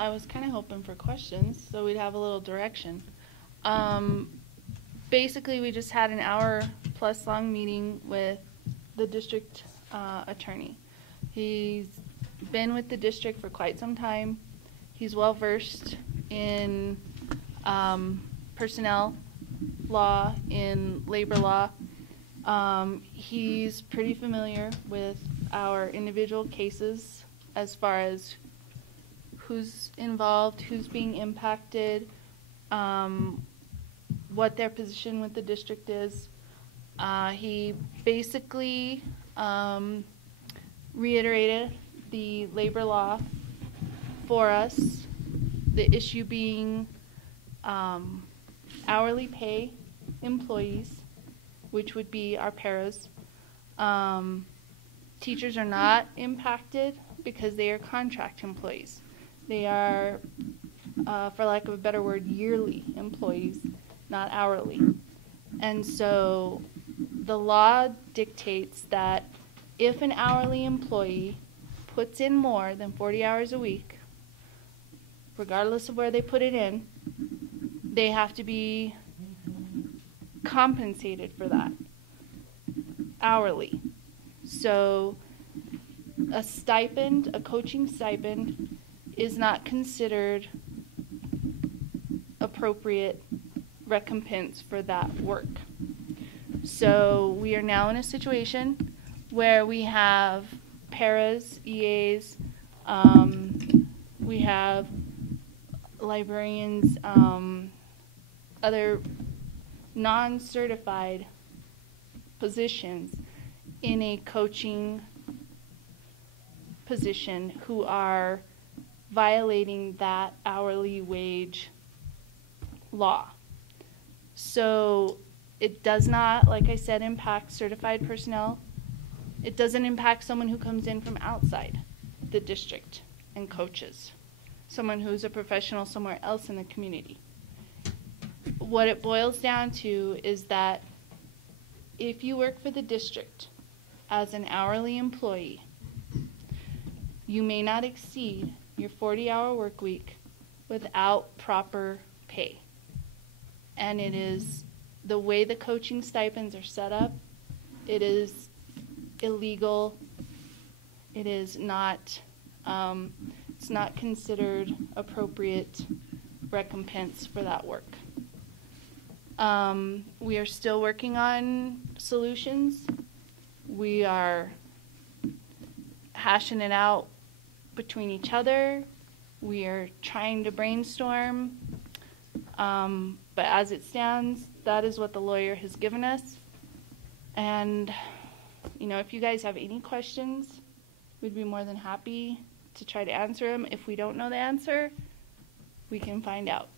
I was kind of hoping for questions, so we'd have a little direction. Basically, we just had an hour-plus long meeting with the district attorney. He's been with the district for quite some time. He's well-versed in personnel law, in labor law. He's pretty familiar with our individual cases as far as who's involved, who's being impacted, what their position with the district is. He basically reiterated the labor law for us, the issue being hourly pay employees, which would be our paras. Teachers are not impacted because they are contract employees. They are, for lack of a better word, yearly employees, not hourly. And so the law dictates that if an hourly employee puts in more than 40 hours a week, regardless of where they put it in, they have to be compensated for that hourly. So a stipend, a coaching stipend, is not considered appropriate recompense for that work. So we are now in a situation where we have paras, EAs, we have librarians, other non-certified positions in a coaching position who are violating that hourly wage law. So it does not, like I said, impact certified personnel. It doesn't impact someone who comes in from outside the district and coaches, someone who's a professional somewhere else in the community. What it boils down to is that if you work for the district as an hourly employee, you may not exceed your 40-hour work week without proper pay. And it is the way the coaching stipends are set up, it is illegal. It is not, it's not considered appropriate recompense for that work. We are still working on solutions. We are hashing it out between each other. We are trying to brainstorm. But as it stands, that is what the lawyer has given us. And, you know, if you guys have any questions, we'd be more than happy to try to answer them. If we don't know the answer, we can find out.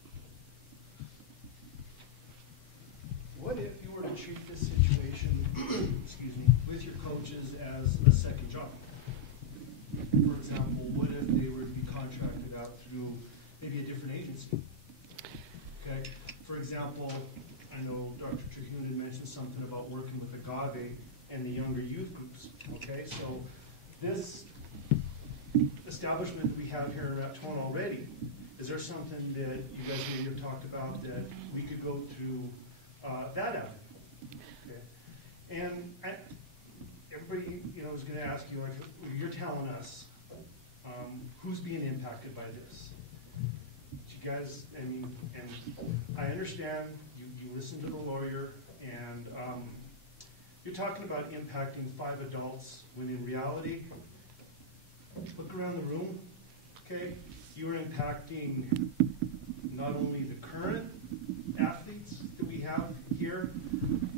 What if you were to treat this situation, excuse me, with your coaches as a second job? For example, what if they were to be contracted out through maybe a different agency? Okay. For example, I know Dr. Trahune had mentioned something about working with Agave and the younger youth groups. Okay, so this establishment that we have here in Raton already, is there something that you guys maybe have talked about that we could go through that avenue? Okay. And everybody, you know, is going to ask you, like, you're telling us who's being impacted by this. You guys, I mean, and I understand you listen to the lawyer, and you're talking about impacting 5 adults when in reality, look around the room, okay? You are impacting not only the current athletes that we have here,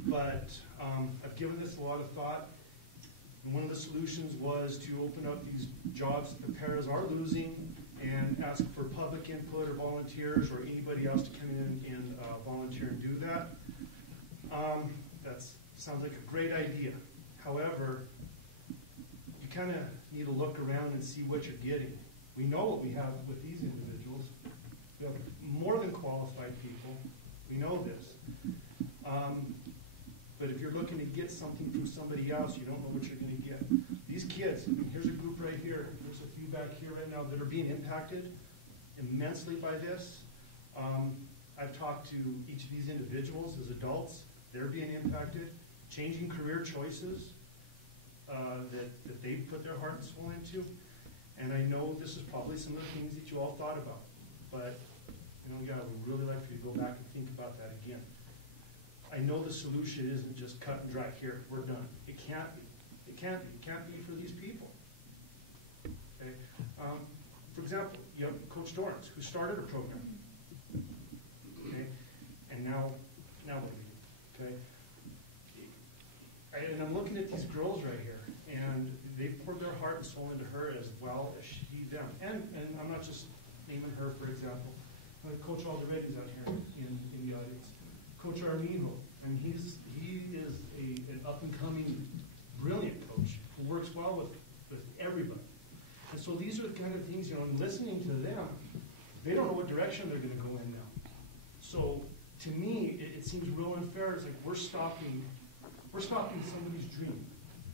but I've given this a lot of thought. And one of the solutions was to open up these jobs that the paras are losing and ask for public input or volunteers or anybody else to come in and volunteer and do that. That sounds like a great idea. However, you kind of need to look around and see what you're getting. We know what we have with these individuals. We have more than qualified people. We know this. But if you're looking to get something from somebody else, you don't know what you're going to get. These kids, I mean, here's a group right here. There's a few back here right now that are being impacted. immensely by this. I've talked to each of these individuals as adults. They're being impacted, changing career choices that they put their heart and soul into. And I know this is probably some of the things that you all thought about. But, I would really like for you to go back and think about that again. I know the solution isn't just cut and dry. Here, we're done. It can't be. It can't be. It can't be for these people. Okay? For example, you have Coach Dorrance, who started a program. Okay? And now what do we do? Okay? And I'm looking at these girls right here, and they poured their heart and soul into her as well as she them. And I'm not just naming her, for example. Coach Aldereti's out here in the audience. Coach Armijo, and he is an up-and-coming, brilliant coach who works well with everybody. And so these are the kind of things, and listening to them, they don't know what direction they're going to go in now. So to me, it seems real unfair. It's like we're stopping somebody's dream.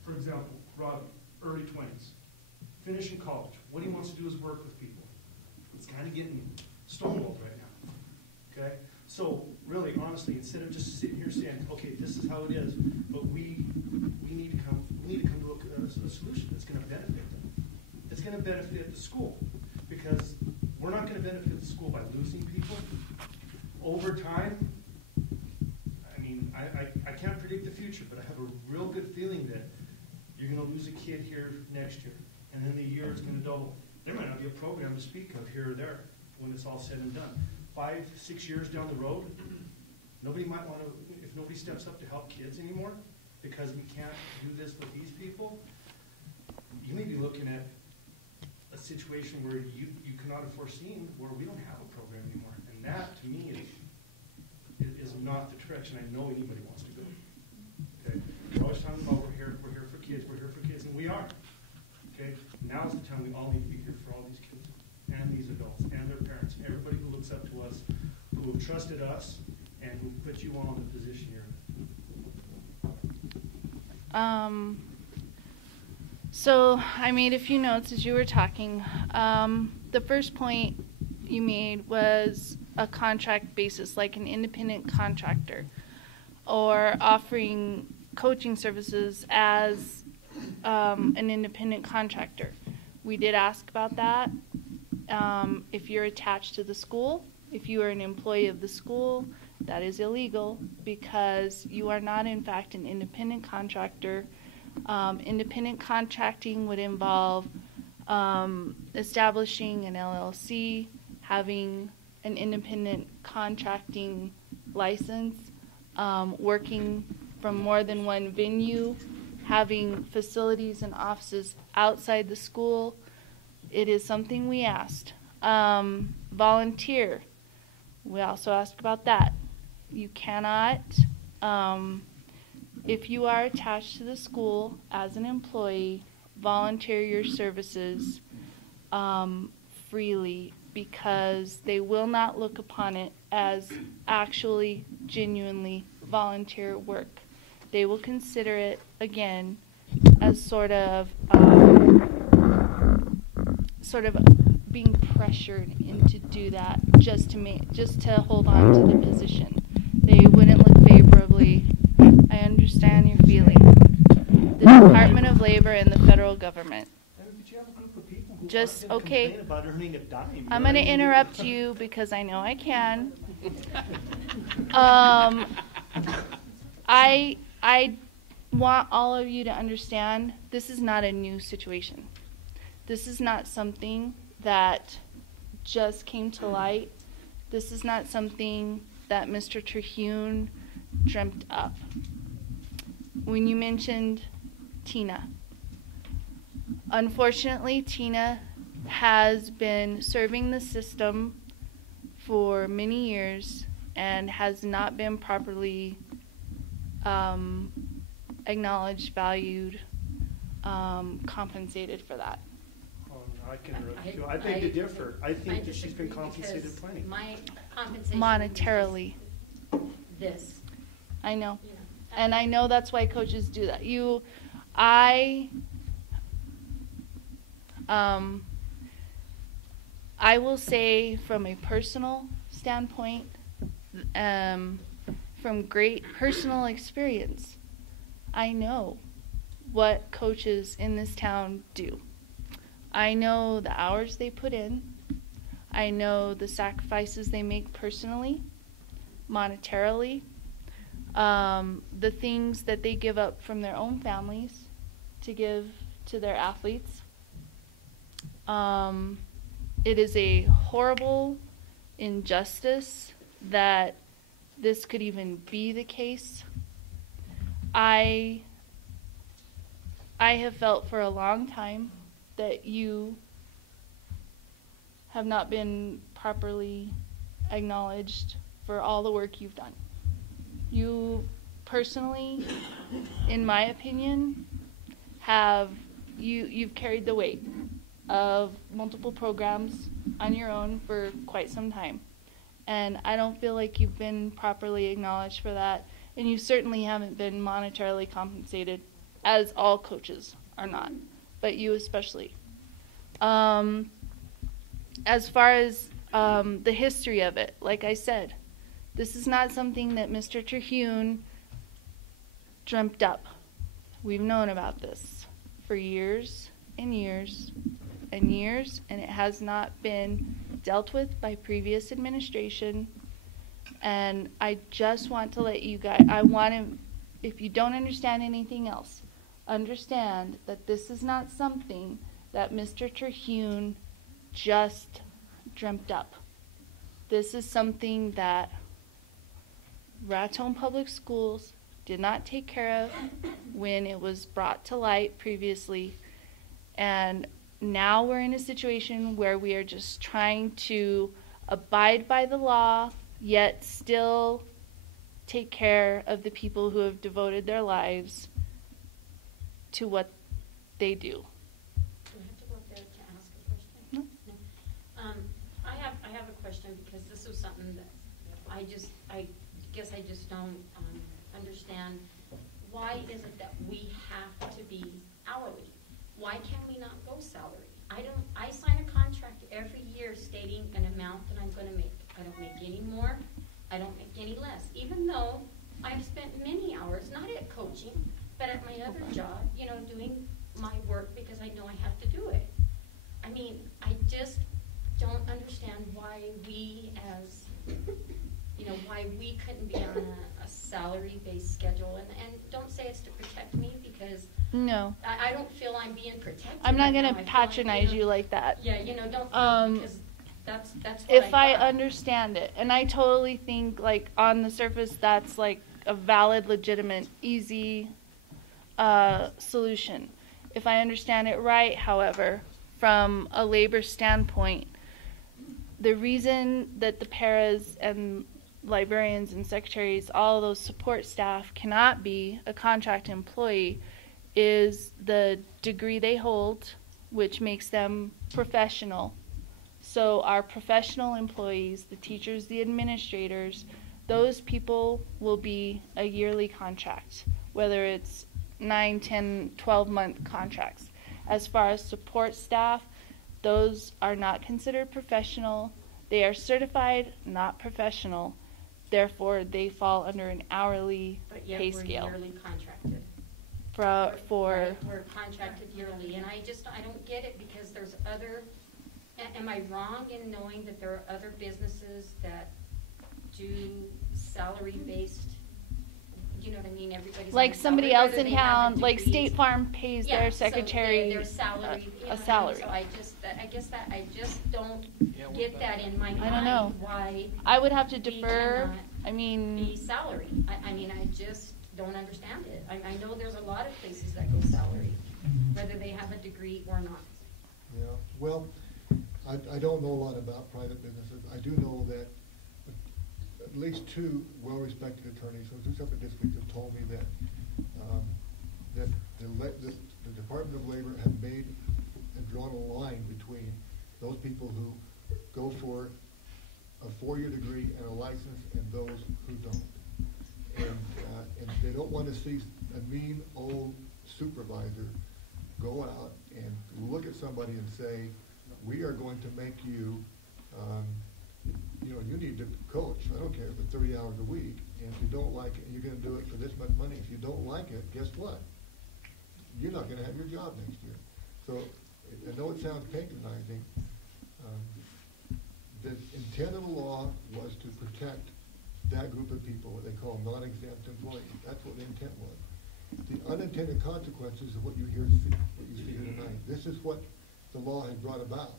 For example, Raton, early 20s, finishing college. What he wants to do is work with people. It's kind of getting stonewalled right now. Okay? So really, honestly, instead of just sitting here saying, okay, this is how it is, but we need to come to a solution that's going to benefit them. It's going to benefit the school, because we're not going to benefit the school by losing people. Over time, I mean, I can't predict the future, but I have a real good feeling that you're going to lose a kid here next year, and then the year is going to double. There might not be a program to speak of here or there when it's all said and done. 5, 6 years down the road, nobody might want to, if nobody steps up to help kids anymore, because we can't do this with these people, you may be looking at a situation where you cannot have foreseen where we don't have a program anymore. And that, to me, is not the direction I know anybody wants to go. Okay? We're always talking about we're here for kids, and we are. Okay? Now's the time we all need to be here for all these kids and these adults and their parents, and everybody who looks up to us, who have trusted us, and who put you all in the position you're in. So I made a few notes as you were talking. The first point you made was a contract basis, like an independent contractor, or offering coaching services as an independent contractor. We did ask about that. If you're attached to the school, if you are an employee of the school, that is illegal, because you are not, in fact, an independent contractor. Independent contracting would involve establishing an LLC, having an independent contracting license, working from more than one venue, having facilities and offices outside the school. It is something we asked. Volunteer. We also asked about that. You cannot, if you are attached to the school as an employee, volunteer your services freely, because they will not look upon it as actually, genuinely volunteer work. They will consider it, again, as sort of being pressured into do that just to hold on to the position. They wouldn't look favorably. I understand your feeling. The Department of Labor and the federal government. But you have a group of people who Just aren't gonna okay. complain about earning a dime. I'm going to interrupt you because I know I can. I want all of you to understand this is not a new situation. This is not something that just came to light. This is not something that Mr. Terhune dreamt up. When you mentioned Tina, unfortunately, Tina has been serving the system for many years and has not been properly acknowledged, valued, compensated for that. Oh, no, I can interrupt you. I beg to differ. I think that she's been compensated plenty. My compensation Monetarily. this. I know. And I know that's why coaches do that. I I will say from a personal standpoint, from great personal experience, I know what coaches in this town do. I know the hours they put in. I know the sacrifices they make personally, monetarily, the things that they give up from their own families to give to their athletes. It is a horrible injustice that this could even be the case. I have felt for a long time that you have not been properly acknowledged for all the work you've done. You personally, in my opinion, you've carried the weight of multiple programs on your own for quite some time. And I don't feel like you've been properly acknowledged for that. And you certainly haven't been monetarily compensated, as all coaches are not, but you especially. As far as the history of it, like I said, this is not something that Mr. Terhune dreamt up. We've known about this for years and years and years, and it has not been dealt with by previous administration. And I just want to let you guys, if you don't understand anything else, understand that this is not something that Mr. Terhune just dreamt up. This is something that Raton Public Schools did not take care of when it was brought to light previously. And now we're in a situation where we are just trying to abide by the law, yet still take care of the people who have devoted their lives to what they do. Do I have to go up there to ask a question? No. No. I have a question because this is something that I guess I just don't understand. Why is it that we have to be hourly? Why can we not go salary? I sign a contract every year stating an amount that I'm going to make. I don't make any more. I don't make any less. Even though I've spent many hours, not at coaching, but at my other job, doing my work because I know I have to do it. I mean, I just don't understand why we why we couldn't be on a salary-based schedule. And don't say it's to protect me because No. I don't feel I'm being protected. I'm not right going now. to I feel patronize you like that. Yeah, don't because that's what If I thought. understand it, and I totally think, like, on the surface, that's, like, a valid, legitimate, easy solution. If I understand it right, however, from a labor standpoint, the reason that the paras and librarians and secretaries, all of those support staff cannot be a contract employee is the degree they hold, which makes them professional. So our professional employees, the teachers, the administrators, those people will be a yearly contract, whether it's 9, 10, 12-month contracts. As far as support staff, those are not considered professional. They are certified, not professional. Therefore, they fall under an hourly But yet pay we're scale. yearly contracted. For Right, we're contracted yearly, and I don't get it because there's other. Am I wrong in knowing that there are other businesses that do salary-based? You know what I mean? Everybody's like on somebody salary, else whether in they have a town, like degree. State Farm pays Yeah, their so secretary their salary, you know a what I mean? salary. So I just don't get that in my mind. I don't know. Why I would have to we defer. cannot I be mean, salary. I mean, I just don't understand it. I know there's a lot of places that go salary, whether they have a degree or not. Yeah, well, I don't know a lot about private businesses. I do know that at least two well-respected attorneys from two separate districts have told me that the Department of Labor have made and drawn a line between those people who go for a 4-year degree and a license and those who don't. And they don't want to see a mean old supervisor go out and look at somebody and say, we are going to make you, you need to coach. I don't care if it's 30 hours a week, and if you don't like it, you're going to do it for this much money. If you don't like it, guess what? You're not going to have your job next year. So I know it sounds patronizing. The intent of the law was to protect that group of people, what they call non-exempt employees. That's what the intent was. The unintended consequences of what you see here tonight. This is what the law has brought about.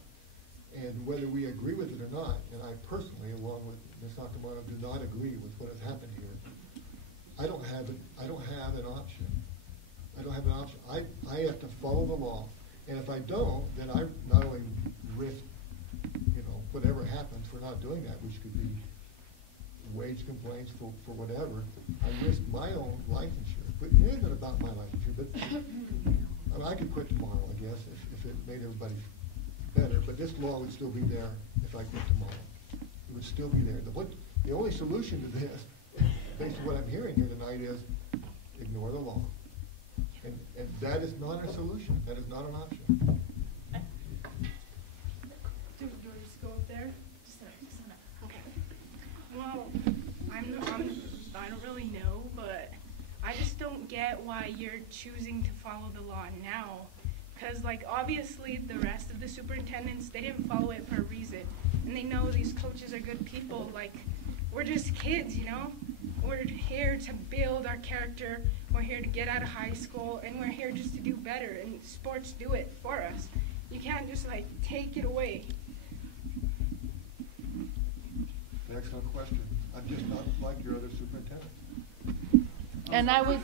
And whether we agree with it or not, and I personally, along with Ms. Nakamoto, do not agree with what has happened here, I don't have an option. I don't have an option. I have to follow the law. And if I don't, then I not only risk, whatever happens for not doing that, which could be wage complaints for whatever, I risk my own licensure. But it isn't about my licensure. But I could quit tomorrow, I guess, if it made everybody better. But this law would still be there if I quit tomorrow. It would still be there. The only solution to this, based on what I'm hearing here tonight, is ignore the law. And that is not a solution. That is not an option. Do you just go up there? Okay. Well, I don't really know, but I just don't get why you're choosing to follow the law now. Because, obviously the rest of the superintendents, they didn't follow it for a reason. And they know these coaches are good people. We're just kids, We're here to build our character. We're here to get out of high school. And we're here just to do better. And sports do it for us. You can't just, take it away. Excellent question. I'm just not like your other superintendents. And I would,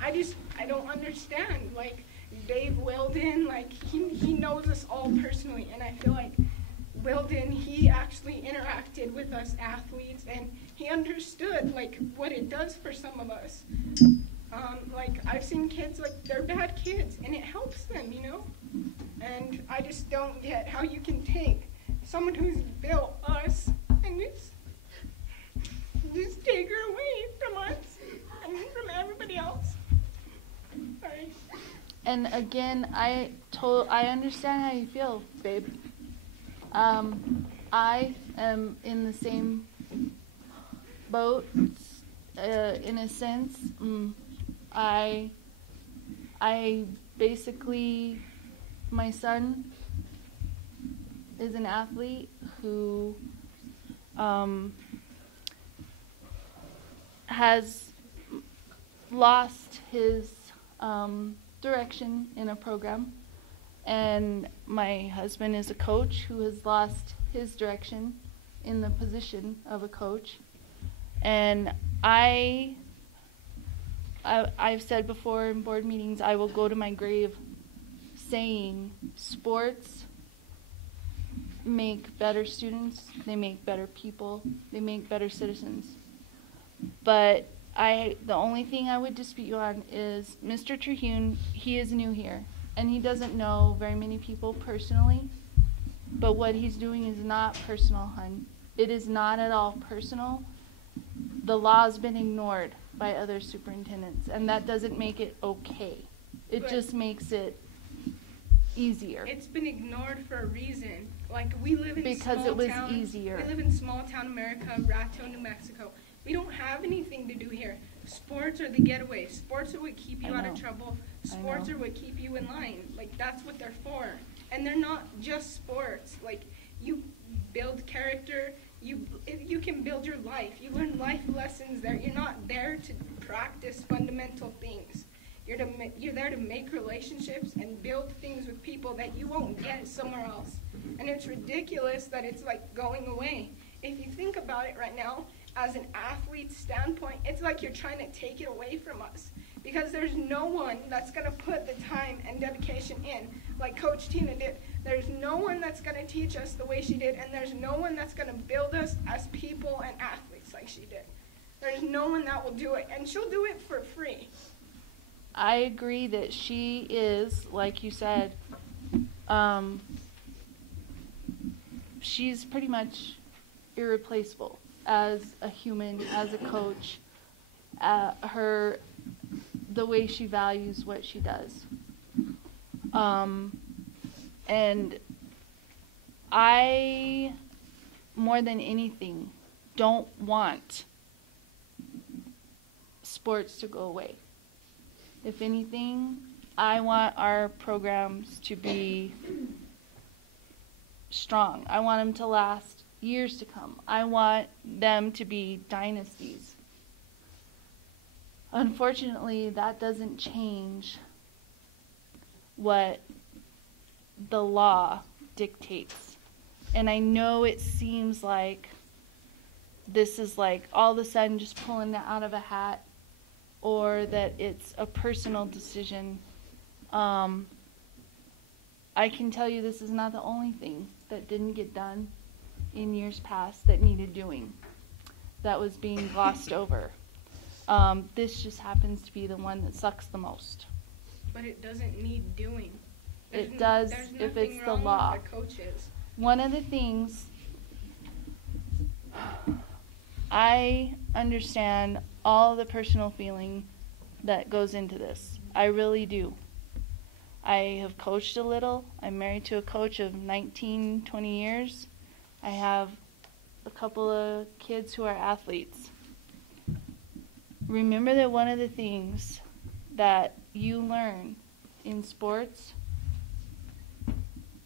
I don't understand. Dave Wilden, he knows us all personally, and I feel like Wilden, he actually interacted with us athletes, and he understood, what it does for some of us. I've seen kids, they're bad kids, and it helps them, And I just don't get how you can take someone who's built us and just take her away from us and from everybody else. Sorry. and again, I understand how you feel, babe. I am in the same boat, in a sense. I basically, my son is an athlete who has lost his direction in a program, and my husband is a coach who has lost his direction in the position of a coach. And I've said before in board meetings, I will go to my grave saying sports make better students, they make better people, they make better citizens. But the only thing I would dispute you on is Mr. Terhune, he is new here, and he doesn't know very many people personally, but what he's doing is not personal, hun. It is not at all personal. The law has been ignored by other superintendents, and that doesn't make it okay. It just makes it easier. It's been ignored for a reason. We live in Because small it was town, easier. We live in small town America, Raton, New Mexico. We don't have anything to do here. Sports are the getaway. Sports are what keep you out of trouble. Sports are what keep you in line. That's what they're for. And they're not just sports. You build character. You can build your life. You learn life lessons there. You're not there to practice fundamental things. You're there to make relationships and build things with people that you won't get somewhere else. And it's ridiculous that it's going away. If you think about it right now, as an athlete's standpoint, it's like you're trying to take it away from us. Because there's no one that's going to put the time and dedication in like Coach Tina did. There's no one that's going to teach us the way she did, and there's no one that's going to build us as people and athletes like she did. There's no one that will do it, and she'll do it for free. I agree that she is, like you said, she's pretty much irreplaceable as a human, as a coach. The way she values what she does. And I, more than anything, don't want sports to go away. If anything, I want our programs to be strong. I want them to last years to come. I want them to be dynasties. Unfortunately, that doesn't change what the law dictates. And I know it seems like this is like all of a sudden just pulling it out of a hat, or that it's a personal decision. I can tell you this is not the only thing that didn't get done in years past that needed doing, that was being glossed over. This just happens to be the one that sucks the most. But it doesn't need doing. It does if it's the law. With the coaches. One of the things, I understand all the personal feeling that goes into this. I really do. I have coached a little. I'm married to a coach of 19, 20 years. I have a couple of kids who are athletes. Remember that one of the things that you learn in sports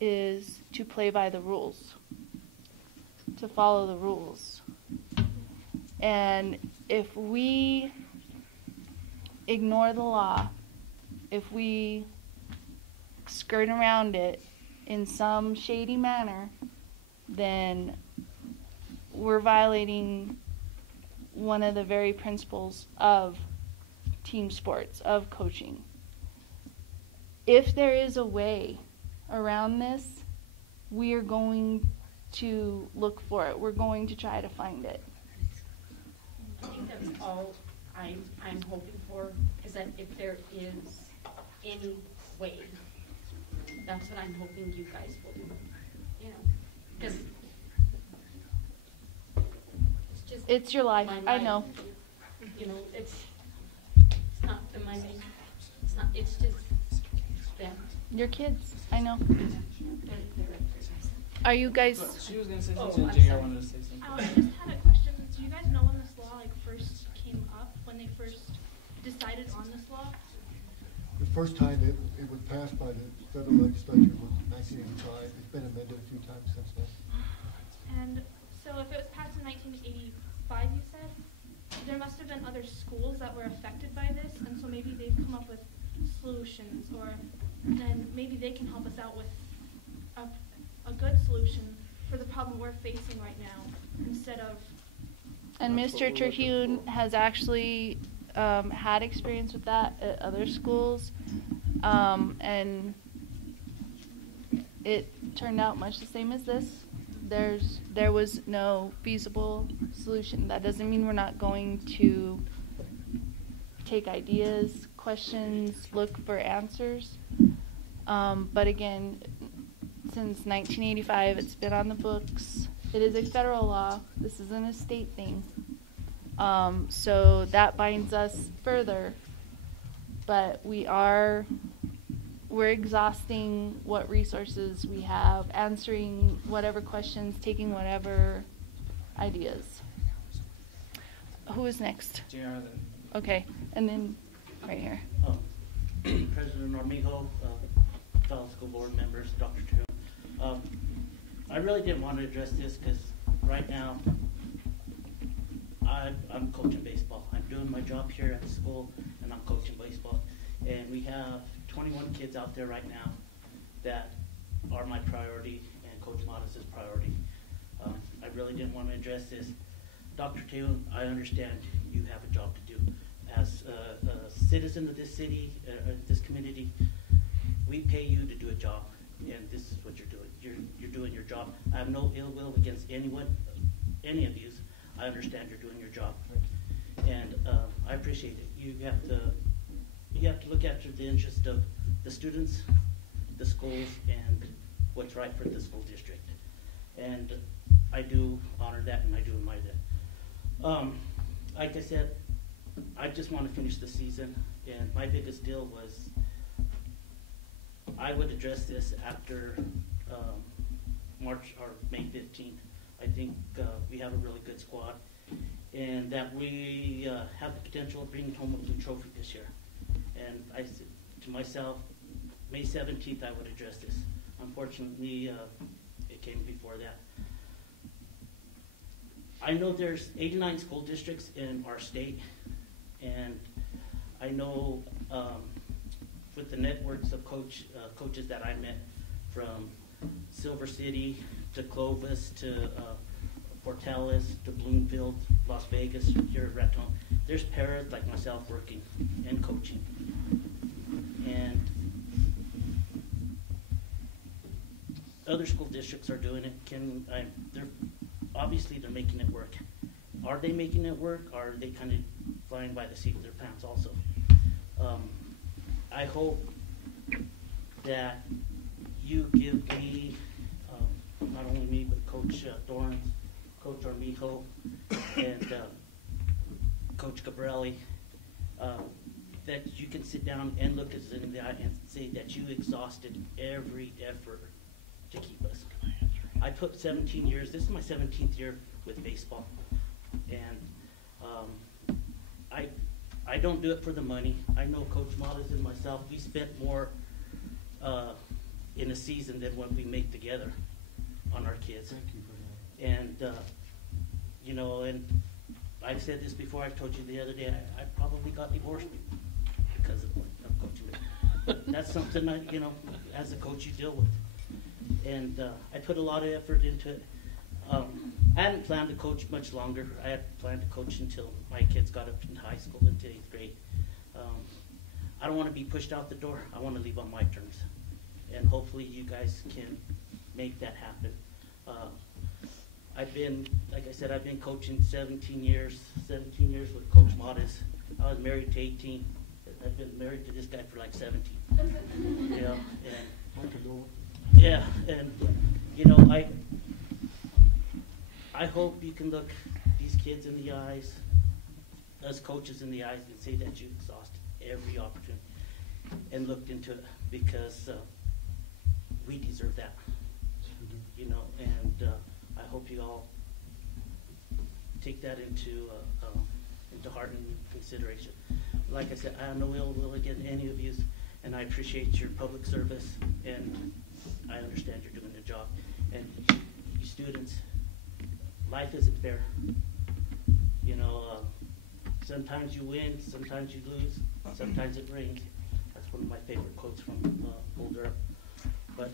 is to play by the rules, to follow the rules. And if we ignore the law, if we skirt around it in some shady manner, then we're violating one of the very principles of team sports, of coaching. If there is a way around this, we are going to look for it. We're going to try to find it. I think that's all I'm hoping for, is that if there is any way, that's what I'm hoping you guys will do. You know, because it's just It's your life. my I life. know. You know, it's not the money. It's not. It's just them. Your kids. I know. They're Are you guys? She was gonna say Oh, something. I'm JR sorry. wanted to say something. I just had a question. Do you guys know when this law first came up? When they first decided on this law? The first time it was passed by the federal legislature was 1985. It's been amended a few times since then. And so if it was passed in 1985, you said, there must have been other schools that were affected by this, and so maybe they've come up with solutions, or then maybe they can help us out with a good solution for the problem we're facing right now, instead of... And That's what Mr. we're looking Terhune for. has actually had experience with that at other schools, and it turned out much the same as this. There was no feasible solution. That doesn't mean we're not going to take ideas, questions, look for answers. But again, since 1985, it's been on the books. It is a federal law. This isn't a state thing. So that binds us further. But we're exhausting what resources we have, answering whatever questions, taking whatever ideas. Who is next? JR then. Okay, and then right here. President Armijo, fellow school board members, Dr. Toon. I really didn't want to address this because right now I'm coaching baseball. I'm doing my job here at the school and I'm coaching baseball. And we have 21 kids out there right now that are my priority and Coach Modis' priority. I really didn't want to address this. Dr. Toon, I understand you have a job to do. As a citizen of this city, this community, we pay you to do a job, and this is what you're doing. You're doing your job. I have no ill will against anyone, any of you. I understand you're doing your job, and I appreciate it. You have to look after the interest of the students, the schools, and what's right for the school district. And I do honor that, and I do admire that. Like I said, I just want to finish the season, and my biggest deal was I would address this after March or May 15th. I think we have a really good squad, and that we have the potential of bringing home a blue trophy this year. And I said to myself, May 17th I would address this. Unfortunately, it came before that. I know there's 89 school districts in our state, and I know with the networks of coaches that I met, from Silver City to Clovis to Portales to Bloomfield, Las Vegas, here at Raton, there's paras like myself working and coaching. And other school districts are doing it. They're making it work. Are they making it work? Or are they kind of flying by the seat of their pants also? I hope that you give me, not only me, but Coach Dorrance, Coach Armijo, and Coach Cabrelli, that you can sit down and look us in the eye and say that you exhausted every effort to keep us. I put 17 years, this is my 17th year with baseball, and I don't do it for the money. I know Coach Matas and myself, we spent more in a season than what we make together on our kids. Thank you for that. And, you know, and I've said this before, I told you the other day, I probably got divorced because of coaching. That's something that, you know, as a coach you deal with. And I put a lot of effort into it. I hadn't planned to coach much longer. I had planned to coach until my kids got up in high school into 8th grade. I don't want to be pushed out the door. I want to leave on my terms. And hopefully you guys can make that happen. I've been, like I said, I've been coaching 17 years with Coach Matas. I was married to 18. I've been married to this guy for like 17. You know, and yeah, and you know, I hope you can look these kids in the eyes, us coaches in the eyes, and say that you exhausted every opportunity and looked into it, because we deserve that. You know, and I hope you all take that into heart and consideration. Like I said, I have no ill will against any of you, and I appreciate your public service, and I understand you're doing the job. And you students, life isn't fair. You know, sometimes you win, sometimes you lose, sometimes it rains. That's one of my favorite quotes from Boulder. But,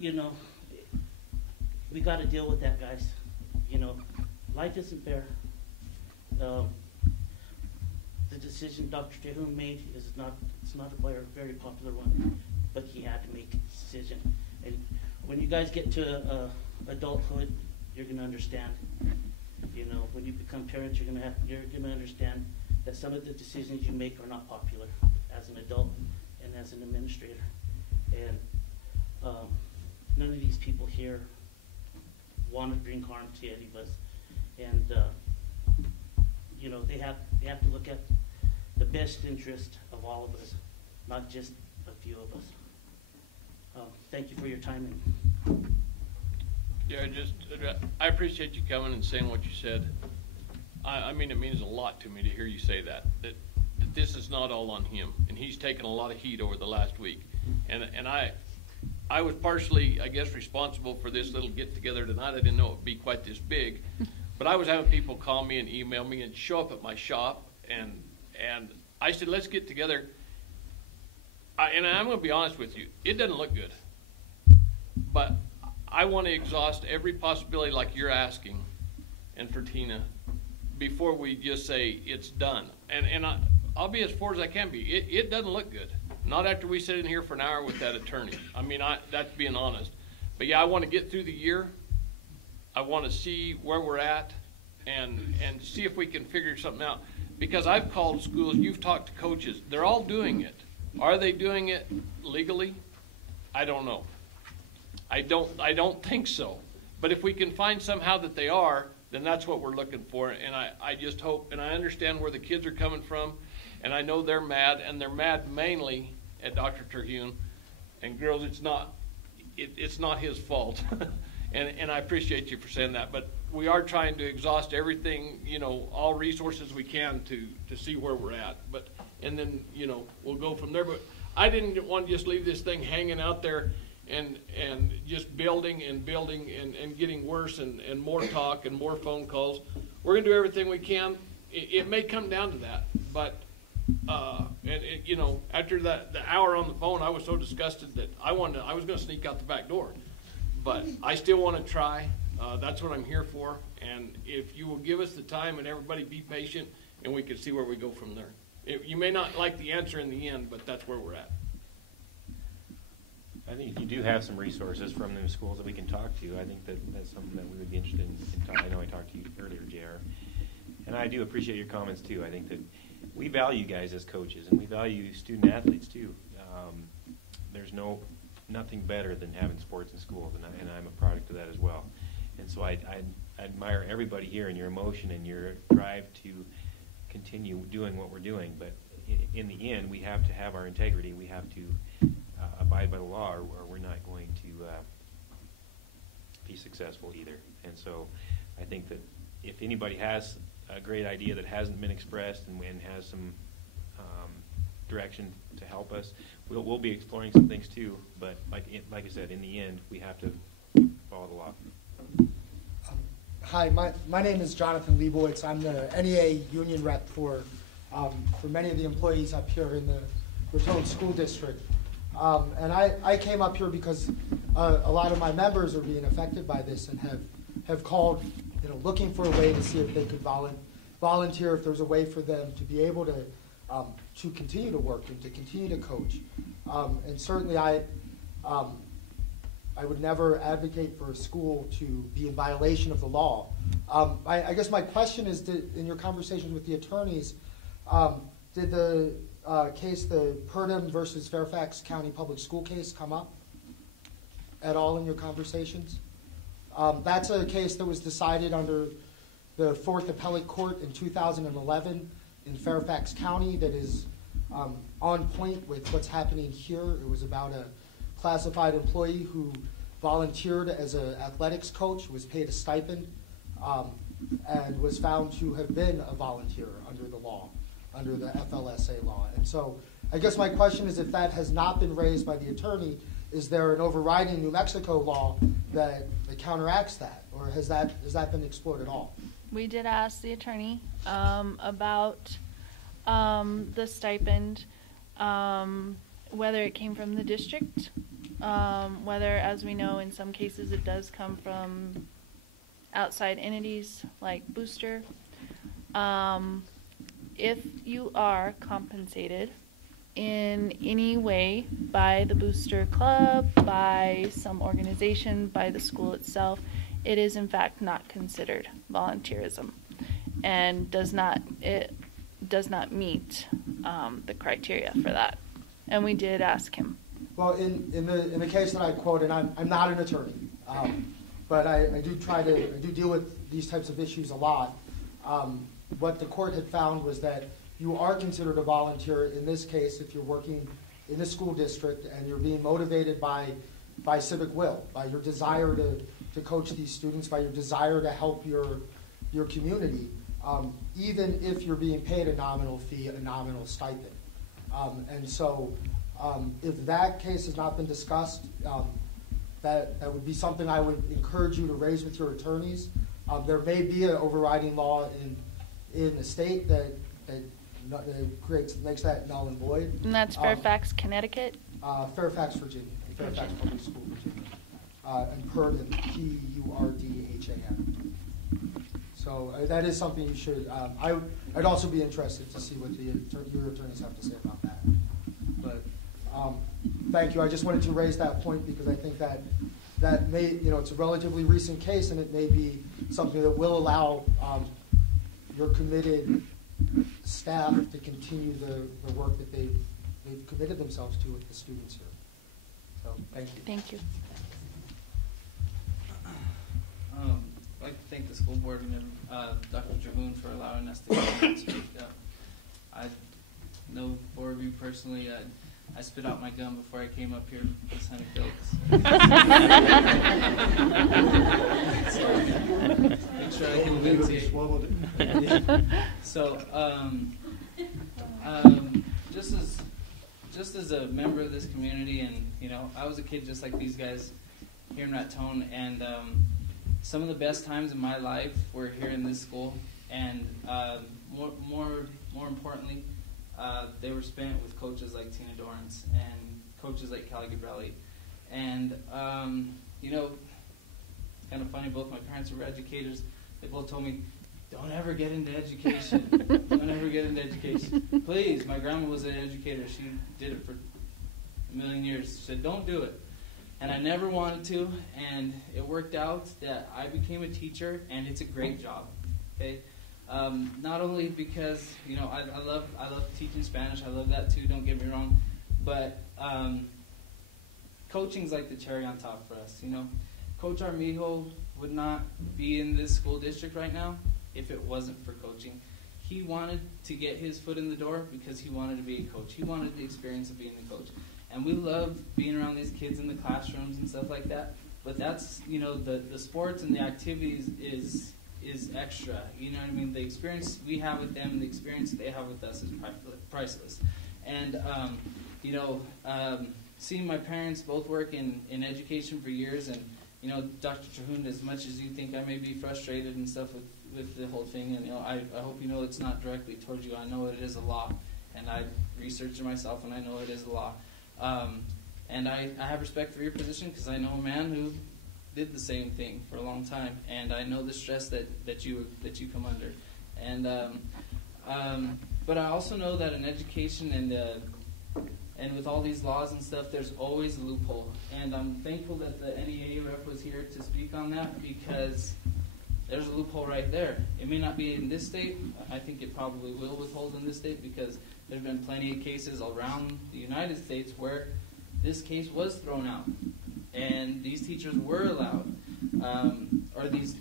you know, we got to deal with that, guys. You know, life isn't fair. The decision Dr. Terhune made is it's not a very popular one, but he had to make a decision. And when you guys get to adulthood, you're going to understand. You know, when you become parents, you're going to understand that some of the decisions you make are not popular as an adult and as an administrator. And none of these people here want to bring harm to any of us. And you know, they have to look at the best interest of all of us, not just a few of us. Thank you for your time. Yeah, I appreciate you coming and saying what you said. I mean, it means a lot to me to hear you say that this is not all on him, and he's taken a lot of heat over the last week. And I was partially, I guess, responsible for this little get-together tonight. I didn't know it would be quite this big. But I was having people call me and email me and show up at my shop, and I said, let's get together. And I'm going to be honest with you, it doesn't look good. But I want to exhaust every possibility like you're asking, and for Tina, before we just say it's done. And I'll be as forward as I can be. It doesn't look good. Not after we sit in here for an hour with that attorney. I mean, that's being honest. But yeah, I want to get through the year. I want to see where we're at and see if we can figure something out. Because I've called schools, you've talked to coaches, they're all doing it. Are they doing it legally? I don't know. I don't think so. But if we can find somehow that they are, then that's what we're looking for. And I just hope, and I understand where the kids are coming from, and I know they're mad, and they're mad mainly at Dr. Terhune. And girls, it's not his fault. And I appreciate you for saying that, but we are trying to exhaust everything, all resources we can to see where we're at. And then, we'll go from there. But I didn't want to just leave this thing hanging out there and just building and getting worse and more talk and more phone calls. We're going to do everything we can. It may come down to that, but after the hour on the phone, I was so disgusted that I was going to sneak out the back door. But I still want to try. That's what I'm here for. And if you will give us the time and everybody be patient, and we can see where we go from there. You may not like the answer in the end, but that's where we're at. I think if you do have some resources from them schools that we can talk to, I think that's something that we would be interested in talking. I know I talked to you earlier, JR. And I do appreciate your comments, too. I think that we value guys as coaches, and we value student athletes, too. There's nothing better than having sports in schools, and I'm a product of that as well. And so I admire everybody here and your emotion and your drive to continue doing what we're doing. But in the end, we have to have our integrity. We have to abide by the law, or we're not going to be successful either. And so I think that if anybody has a great idea that hasn't been expressed and has some direction to help us, we'll be exploring some things too. But like I said, in the end, we have to follow the law. Hi, my name is Jonathan Leibowitz. I'm the NEA union rep for many of the employees up here in the Raton School District. And I came up here because a lot of my members are being affected by this and have called, looking for a way to see if they could volunteer, if there's a way for them to be able to continue to work and to continue to coach. And certainly I would never advocate for a school to be in violation of the law. I guess my question is, in your conversations with the attorneys, did the case, the Purdom versus Fairfax County Public School case, come up at all in your conversations? That's a case that was decided under the 4th Appellate Court in 2011 in Fairfax County that is on point with what's happening here. It was about a classified employee who volunteered as an athletics coach, was paid a stipend, and was found to have been a volunteer under the law, under the FLSA law. And so I guess my question is, if that has not been raised by the attorney, is there an overriding New Mexico law that counteracts that, or has that been explored at all? We did ask the attorney about the stipend, whether it came from the district, whether, as we know, in some cases it does come from outside entities like Booster. If you are compensated in any way by the Booster Club, by some organization, by the school itself, it is in fact not considered volunteerism and does not meet the criteria for that. And we did ask him. Well, in the case that I quoted, I'm not an attorney, but I do deal with these types of issues a lot. What the court had found was that you are considered a volunteer in this case if you're working in the school district and you're being motivated by civic will, by your desire to coach these students, by your desire to help your community, even if you're being paid a nominal fee, a nominal stipend. And so if that case has not been discussed, that would be something I would encourage you to raise with your attorneys. There may be an overriding law in the state that makes that null and void. And that's Fairfax, Connecticut? Fairfax, Virginia. Fairfax Public School, Virginia. And Purdom, Purdham. So that is something you should. I'd also be interested to see what your attorneys have to say about that. But thank you. I just wanted to raise that point because I think that may, it's a relatively recent case, and it may be something that will allow your committed staff to continue the work that they've committed themselves to with the students here. So thank you. Thank you. I'd like to thank the school board and Dr. Jahoon for allowing us to come and speak. I know four of you personally. I spit out my gum before I came up here to Santa Phillips. Make sure I can enunciate. So, just as a member of this community, and I was a kid just like these guys here in Raton, and some of the best times in my life were here in this school, and more importantly, they were spent with coaches like Tina Dorrance and coaches like Callie Gabrelli. And, kind of funny, both my parents were educators. They both told me, don't ever get into education. Don't ever get into education. Please, my grandma was an educator. She did it for a million years. She said, don't do it. And I never wanted to, and it worked out that I became a teacher, and it's a great job. Okay? Not only because, I love teaching Spanish. I love that too, don't get me wrong. But coaching's like the cherry on top for us, Coach Armijo would not be in this school district right now if it wasn't for coaching. He wanted to get his foot in the door because he wanted to be a coach. He wanted the experience of being a coach. And we love being around these kids in the classrooms and stuff like that. But that's, the sports and the activities is extra. You know what I mean? The experience we have with them and the experience they have with us is priceless. And, seeing my parents both work in education for years, and, Dr. Trahund, as much as you think I may be frustrated and stuff with the whole thing, and, I hope you know it's not directly towards you. I know it is a law, and I researched it myself, and I know it is a law. And I have respect for your position because I know a man who did the same thing for a long time, and I know the stress that you come under. And but I also know that in education and with all these laws and stuff, there's always a loophole. And I'm thankful that the NEA rep was here to speak on that, because there's a loophole right there. It may not be in this state. I think it probably will withhold in this state, because there have been plenty of cases around the United States where this case was thrown out, and these teachers were allowed, or these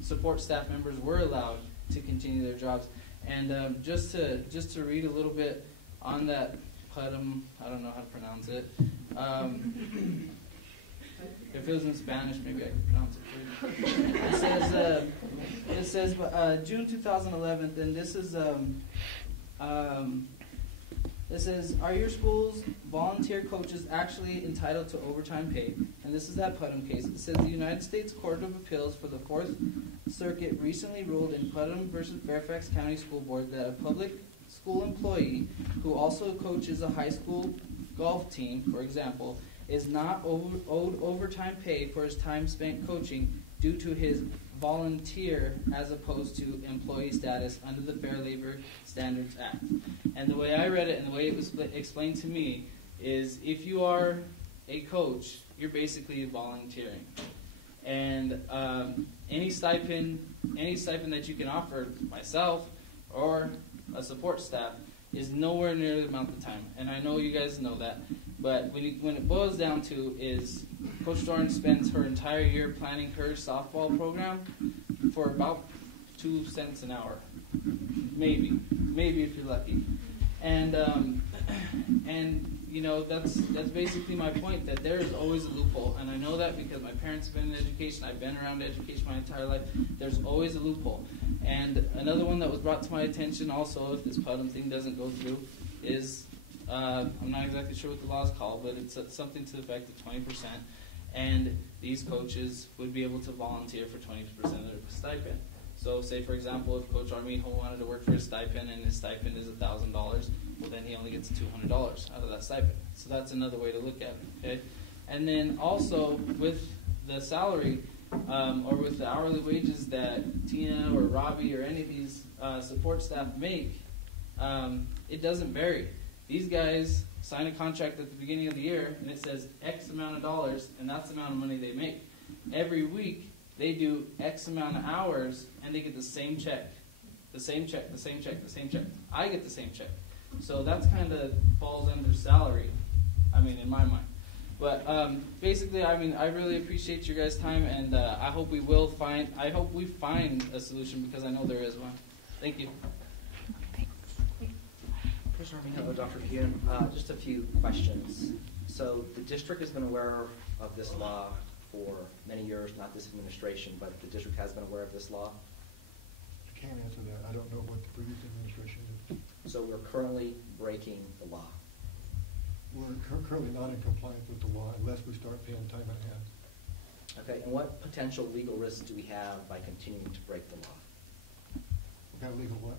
support staff members were allowed to continue their jobs. And just to read a little bit on that PUDM, I don't know how to pronounce it. If it was in Spanish, maybe I could pronounce it for you. It says June 2011, and this is it says, are your school's volunteer coaches actually entitled to overtime pay? And this is that Putnam case. It says the United States Court of Appeals for the Fourth Circuit recently ruled in Putnam versus Fairfax County School Board that a public school employee who also coaches a high school golf team, for example, is not owed overtime pay for his time spent coaching due to his volunteer as opposed to employee status under the Fair Labor Standards Act. And the way I read it and the way it was explained to me is, if you are a coach, you're basically volunteering. And any stipend that you can offer myself or a support staff is nowhere near the amount of time. And I know you guys know that. But when it boils down to is, Coach Dorrance spends her entire year planning her softball program for about 2 cents an hour, maybe if you're lucky, and that's basically my point, that there is always a loophole, and I know that because my parents have been in education, I've been around education my entire life. There's always a loophole. And another one that was brought to my attention also, if this Putnam thing doesn't go through, is I'm not exactly sure what the law is called, but it's something to the effect of 20%. And these coaches would be able to volunteer for 20% of their stipend. So say, for example, if Coach Armijo wanted to work for a stipend and his stipend is $1,000, well, then he only gets $200 out of that stipend. So that's another way to look at it, okay? And then also with the salary or with the hourly wages that Tina or Robbie or any of these support staff make, it doesn't vary. These guys sign a contract at the beginning of the year, and it says X amount of dollars, and that's the amount of money they make. Every week, they do X amount of hours, and they get the same check. The same check, the same check, the same check. I get the same check. So that's kind of falls under salary, in my mind. But basically, I really appreciate your guys' time, and I hope we find a solution, because I know there is one. Thank you. Commissioner Armino, Dr. Pune, just a few questions. So the district has been aware of this law for many years, not this administration, but the district has been aware of this law. I can't answer that. I don't know what the previous administration did. So we're currently breaking the law. We're currently not in compliance with the law unless we start paying time and a half. Okay, and what potential legal risks do we have by continuing to break the law? We got legal what?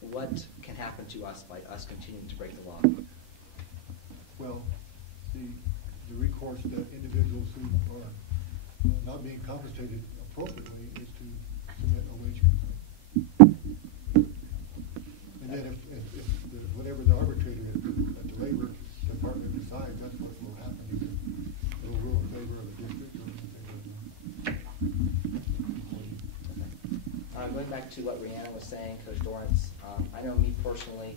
What can happen to us by us continuing to break the law? Well, the recourse that individuals who are not being compensated appropriately is to submit a wage complaint. And then if whatever the arbitrator at the labor department decides, that's what will happen. Either it'll rule in favor of the district or in favor of the employee. Going back to what Rhiannon was saying, Coach Dorrance, I know me personally,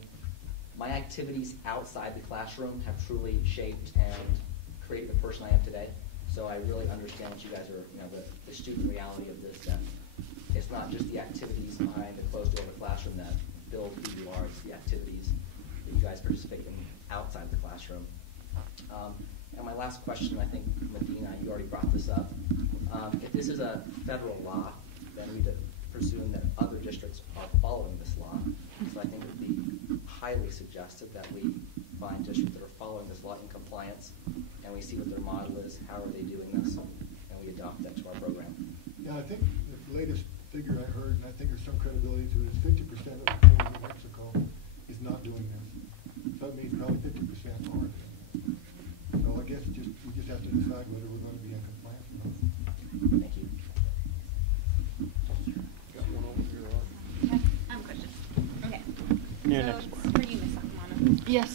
my activities outside the classroom have truly shaped and created the person I am today. So I really understand what you guys are, the student reality of this. That it's not just the activities behind the closed door of the classroom that build who you are. It's the activities that you guys participate in outside the classroom. And my last question, I think, Medina, you already brought this up. If this is a federal law, then we presume that other districts are following this law. So I think it would be highly suggested that we find districts that are following this law in compliance, and we see what their model is, how are they doing this, and we adopt that to our program. Yeah, I think the latest figure I heard, and I think there's some credibility to it, is 50% of the state of New Mexico is not doing this. So that means probably 50% are doing this. So I guess we just have to decide whether we're going to be in compliance or not. Thank you. Got one over here. Okay, I have a question. Okay. Yeah, So next it's for you, Ms. Sakamano. Yes.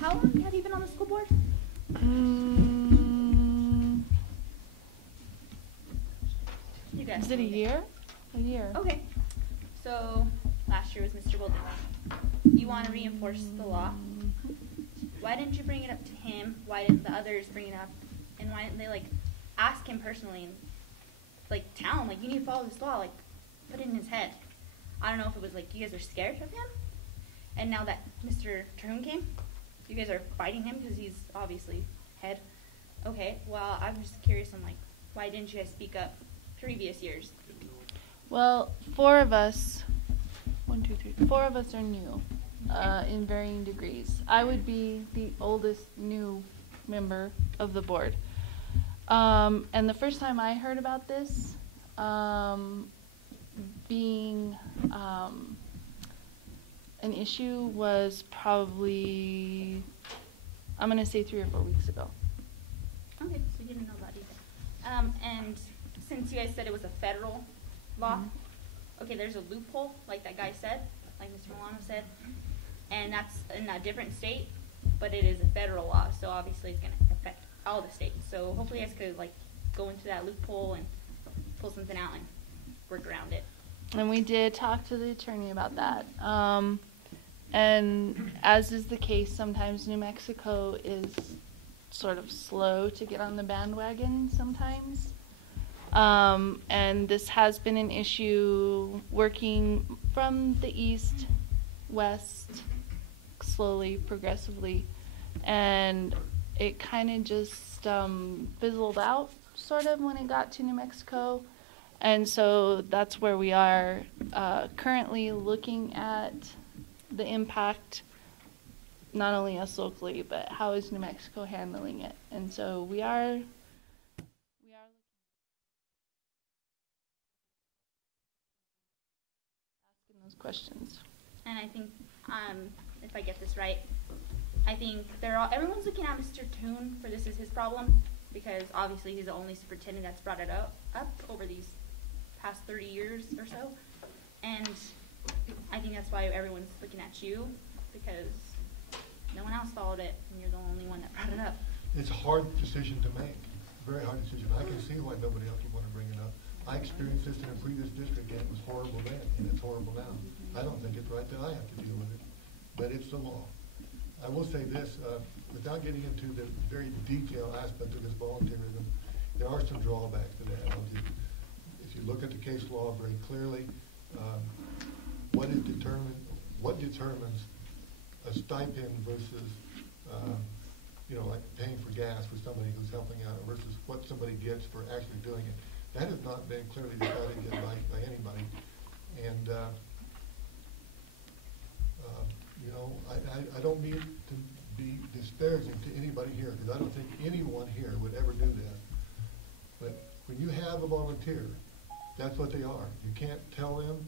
How long have you been on the school board? You guys. Is it a year? A year. Okay. So last year was Mr. Golden. You want to reinforce the law. Why didn't you bring it up to him? Why didn't the others bring it up? And why didn't they ask him personally and tell him you need to follow this law, put it in his head? I don't know if it was you guys are scared of him, and now that Mr. Terhune came, you guys are fighting him because he's obviously head. Okay, well, I'm just curious. I'm why didn't you guys speak up previous years? Well, four of us are new in varying degrees. I would be the oldest new member of the board. And the first time I heard about this being an issue was probably, I'm going to say 3 or 4 weeks ago. Okay, so you didn't know about either. And since you guys said it was a federal law, okay, there's a loophole, like that guy said, like Mr. Milano said, and that's in a different state, but it is a federal law, so obviously it's going to affect all the states. So hopefully you guys could go into that loophole and pull something out and work around it. And we did talk to the attorney about that. And as is the case, sometimes New Mexico is sort of slow to get on the bandwagon sometimes. And this has been an issue working from the east, west, slowly, progressively. And it kind of just fizzled out, sort of, when it got to New Mexico. And so that's where we are currently looking at the impact, not only us locally, but how is New Mexico handling it. And so we are asking those questions. And I think, if I get this right, I think everyone's looking at Mr. Toon for this is his problem, because obviously he's the only superintendent that's brought it up over these past 30 years or so. And I think that's why everyone's looking at you, because no one else followed it, and you're the only one that brought it up. It's a hard decision to make, very hard decision. I can see why nobody else would want to bring it up. I experienced this in a previous district, and it was horrible then, and it's horrible now. I don't think it's right that I have to deal with it, but it's the law. I will say this, without getting into the very detailed aspect of this volunteerism, there are some drawbacks to that. If you look at the case law very clearly, what determines a stipend versus, like paying for gas for somebody who's helping out versus what somebody gets for actually doing it. That has not been clearly decided yet by anybody. And, I don't mean to be disparaging to anybody here, because I don't think anyone here would ever do this. But when you have a volunteer, that's what they are. You can't tell them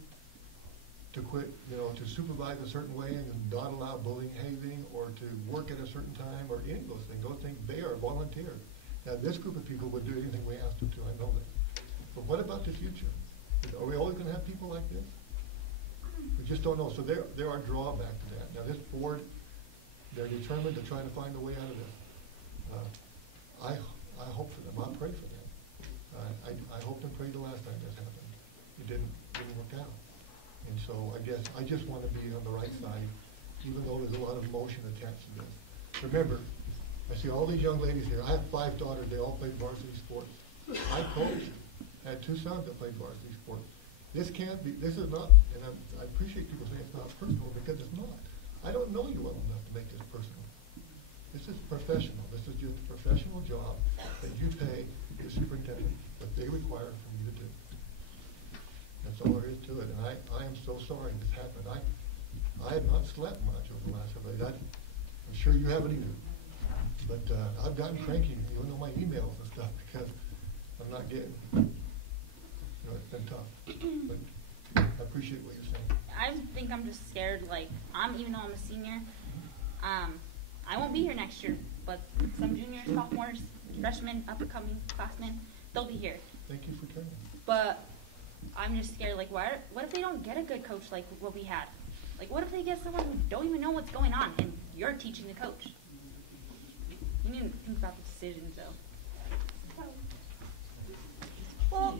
to quit, to supervise a certain way and not allow bullying, hazing, or to work at a certain time, or any of those things. Those things, they are volunteers. Now, this group of people would do anything we asked them to, I know that. But what about the future? Are we always going to have people like this? We just don't know. So there are drawbacks to that. Now, this board, they're determined to try to find a way out of this. I hope for them. I pray for them. I hoped and prayed the last time this happened. It didn't work out. And so I just want to be on the right side, even though there's a lot of emotion attached to this. Remember, I see all these young ladies here. I have 5 daughters. They all played varsity sports. I coached. I had 2 sons that played varsity sports. This is not, and I appreciate people saying it's not personal, because it's not. I don't know you well enough to make this personal. This is professional. This is just a professional job that you pay the superintendent that they require from you to do. That's all there is to it. And I am so sorry this happened. I have not slept much over the last several days. I'm sure you haven't either. But I've gotten cranky, even though my emails and stuff, because I'm not getting, it's been tough. But I appreciate what you're saying. I think I'm just scared, even though I'm a senior, I won't be here next year, but some juniors, sophomores, freshmen, up-and-coming classmen, they'll be here. Thank you for turning. But I'm just scared, what if they don't get a good coach like what we had? What if they get someone who don't even know what's going on, and you're teaching the coach? You need to think about the decisions, though. Well,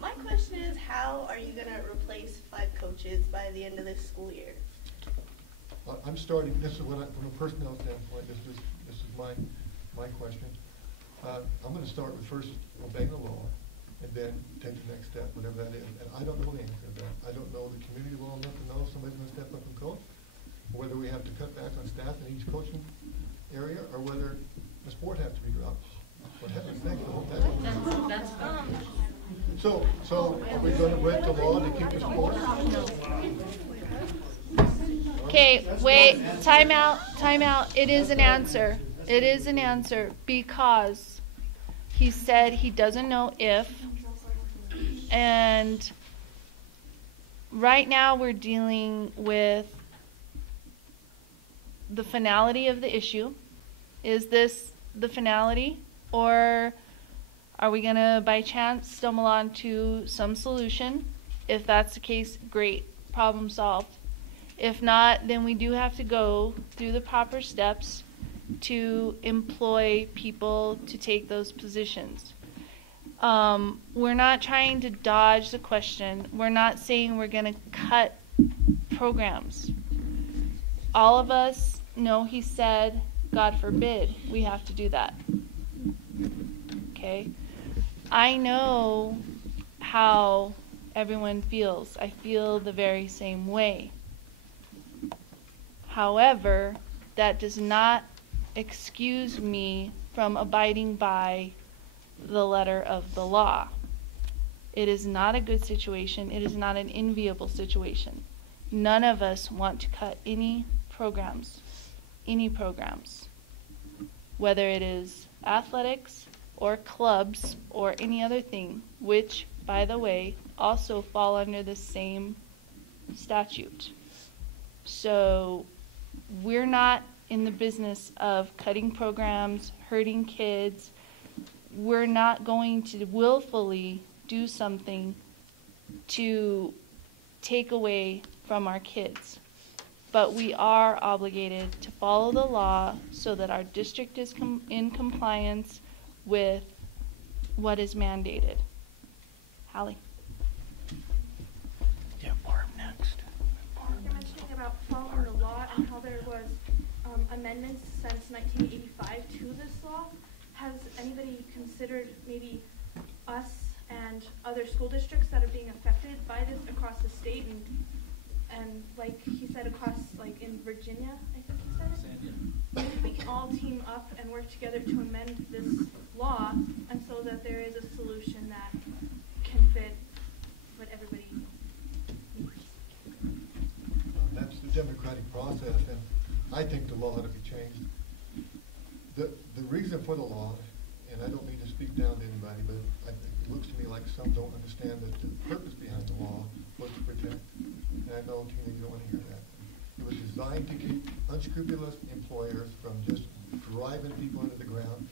my question is, how are you going to replace 5 coaches by the end of this school year? I'm starting. This is from a personnel standpoint. This is my question. I'm going to start with first obeying the law, and then take the next step, whatever that is. And I don't know the answer to that. I don't know the community well enough to know if somebody's going to step up and coach, or whether we have to cut back on staff in each coaching area, or whether the sport has to be dropped. For heaven's sake, I hope that's So are we going to break the law to keep the sport? Okay, wait, time out. It is an answer. It is an answer, because he said he doesn't know if, and right now we're dealing with the finality of the issue. Is this the finality, or are we going to by chance stumble onto some solution? If that's the case, great, problem solved. If not, then we do have to go through the proper steps to employ people to take those positions. We're not trying to dodge the question. We're not saying we're going to cut programs. All of us know he said, God forbid, we have to do that. Okay? I know how everyone feels. I feel the very same way. However, that does not excuse me from abiding by the letter of the law. It is not a good situation. It is not an enviable situation. None of us want to cut any programs, whether it is athletics or clubs or any other thing, which, by the way, also fall under the same statute. So we're not in the business of cutting programs, hurting kids. We're not going to willfully do something to take away from our kids. But we are obligated to follow the law so that our district is in compliance with what is mandated. Hallie. Yeah, Barb next. You're mentioning about following the law and how there was amendments since 1985 to this law. Has anybody considered maybe us and other school districts that are being affected by this across the state, and and like he said, across, like in Virginia, I think he said it. Maybe we can all team up and work together to amend this law, and so that there is a solution that can fit what everybody needs. That's the democratic process, and I think the law ought to be changed. The reason for the law, and I don't mean to speak down to anybody, but it looks to me like some don't understand that the purpose behind the law was to protect. And I know, Tina, you don't want to hear that. It was designed to keep unscrupulous employers from just driving people into the ground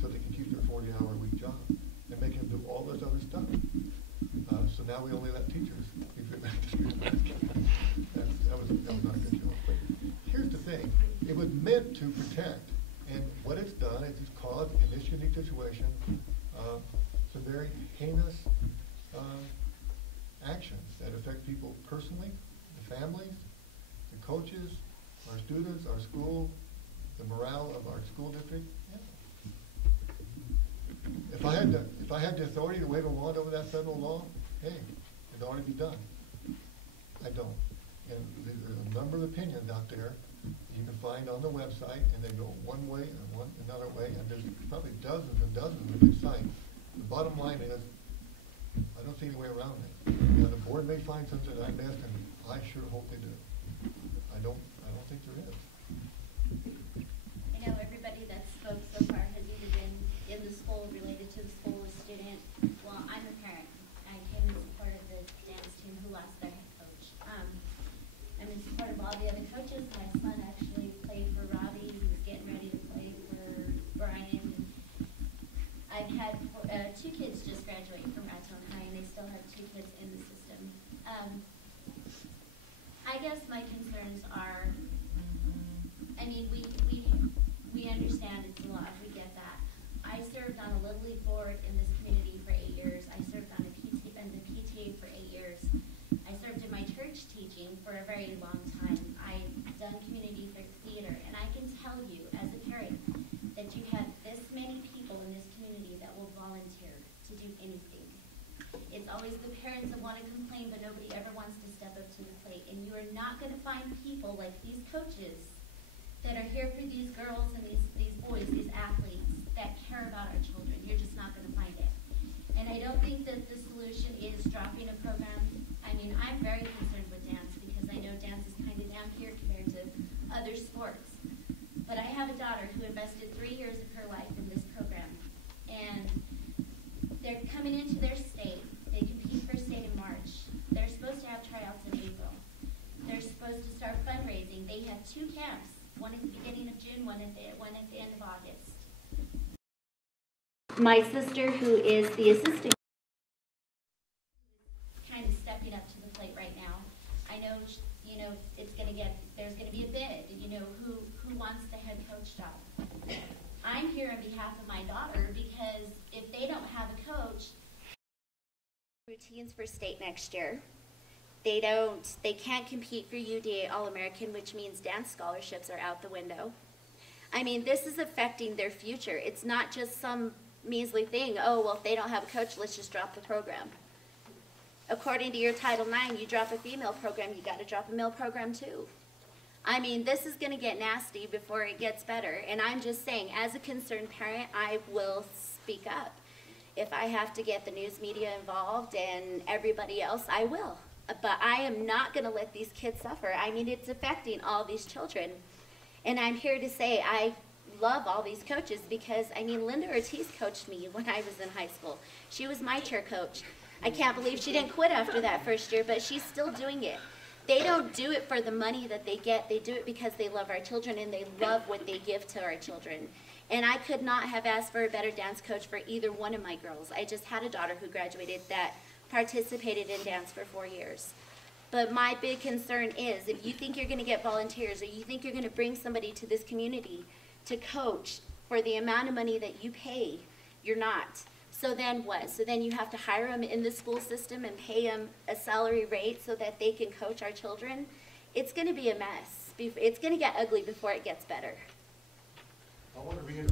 so they can keep their 40-hour-a-week job and make them do all this other stuff. So now we only let teachers be driven into the street. That was not a good job. But here's the thing. It was meant to protect. And what it's done is it's caused, in this unique situation, some very heinous actions that affect people personally, the families, the coaches, our students, our school, the morale of our school district. Yeah. If I had the authority to wave a wand over that federal law, hey, it'd already be done. I don't. And there's a number of opinions out there you can find on the website, and they go one way and another way, and there's probably dozens and dozens of good sites. The bottom line is, I don't see any way around it. Now, the board may find something that I missed, and I sure hope they do. I don't think there is. I know everybody that spoke so far has either been in the school, related to the school, a student. Well, I'm a parent. I came in support of the dance team who lost their head coach. I'm in support of all the other coaches. My son actually played for Robbie. He was getting ready to play for Brian. I've had 2 kids just graduate from Raton High, and they still have 2 kids in the system. I guess my concerns are, I mean, we understand it's a lot. We get that. I served on a Little League board in this community for 8 years. I served on the PTA for 8 years. I served in my church teaching for a very long time. I've done community theater, and I can tell you as a parent that you have this many people in this community that will volunteer to do anything. It's always the parents that want to complain, but nobody ever wants to step up to the plate. And you are not going to find people like these coaches that are here for these girls and these boys, these athletes that care about our children. You're just not going to find it. And I don't think that the solution is dropping a program. I mean, I'm very concerned with dance because I know dance is kind of down here compared to other sports. But I have a daughter who invested 3 years of her life in this program. And they're coming into their state. They compete for state in March. They're supposed to have tryouts in April. They're supposed to start fundraising. They have 2 camps, one at the beginning of June, one at the end of August. My sister, who is the assistant, kind of stepping up to the plate right now. I know, there's going to be a bid, who wants the head coach job. I'm here on behalf of my daughter because if they don't have a coach, routines for state next year. They can't compete for UDA All-American, which means dance scholarships are out the window. I mean, this is affecting their future. It's not just some measly thing, oh, well, if they don't have a coach, let's just drop the program. According to your Title IX, you drop a female program, you got to drop a male program too. I mean, this is going to get nasty before it gets better. And I'm just saying, as a concerned parent, I will speak up. If I have to get the news media involved and everybody else, I will. But I am not going to let these kids suffer. I mean, it's affecting all these children. And I'm here to say I love all these coaches because, I mean, Linda Ortiz coached me when I was in high school. She was my cheer coach. I can't believe she didn't quit after that first year, but she's still doing it. They don't do it for the money that they get. They do it because they love our children and they love what they give to our children. And I could not have asked for a better dance coach for either one of my girls. I just had a daughter who graduated that participated in dance for 4 years. But my big concern is if you think you're going to get volunteers or you think you're going to bring somebody to this community to coach for the amount of money that you pay, you're not. So then what? So then you have to hire them in the school system and pay them a salary rate so that they can coach our children. It's going to be a mess. It's going to get ugly before it gets better. I want to reiterate.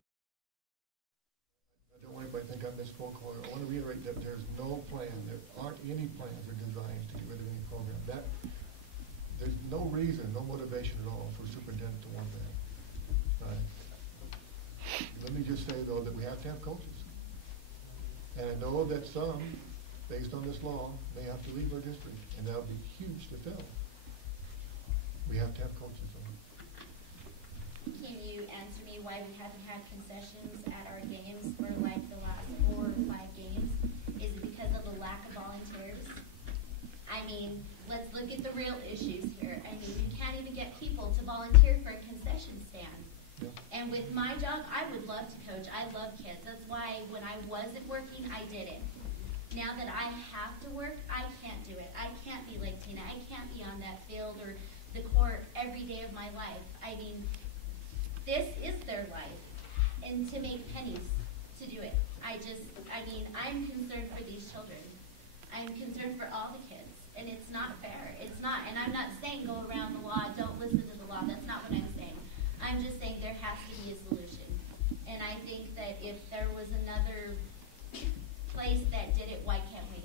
I don't want anybody to think I misspoke. I want to reiterate that there's no plan. There aren't any plans or designs to get rid of any program. there's no reason, no motivation at all for superintendent to want that, right? Let me just say, though, that we have to have coaches. And I know that some, based on this law, may have to leave our district, and that would be huge to fill. We have to have coaches, though. Can you answer me why we haven't had concessions at our games for like the last 4 or 5 games? Is it because of the lack of volunteers? I mean, let's look at the real issues here. I mean, you can't even get people to volunteer for a concession stand. Yeah. And with my job, I would love to coach. I love kids. That's why when I wasn't working, I did it. Now that I have to work, I can't do it. I can't be like Tina. I can't be on that field or the court every day of my life. I mean, this is their life. And to make pennies to do it. I'm concerned for these children. I'm concerned for all the kids. And it's not fair. It's not. And I'm not saying go around the law, don't listen to the law. That's not what I'm saying. I'm just saying there has to be a solution. And I think that if there was another place that did it, why can't we?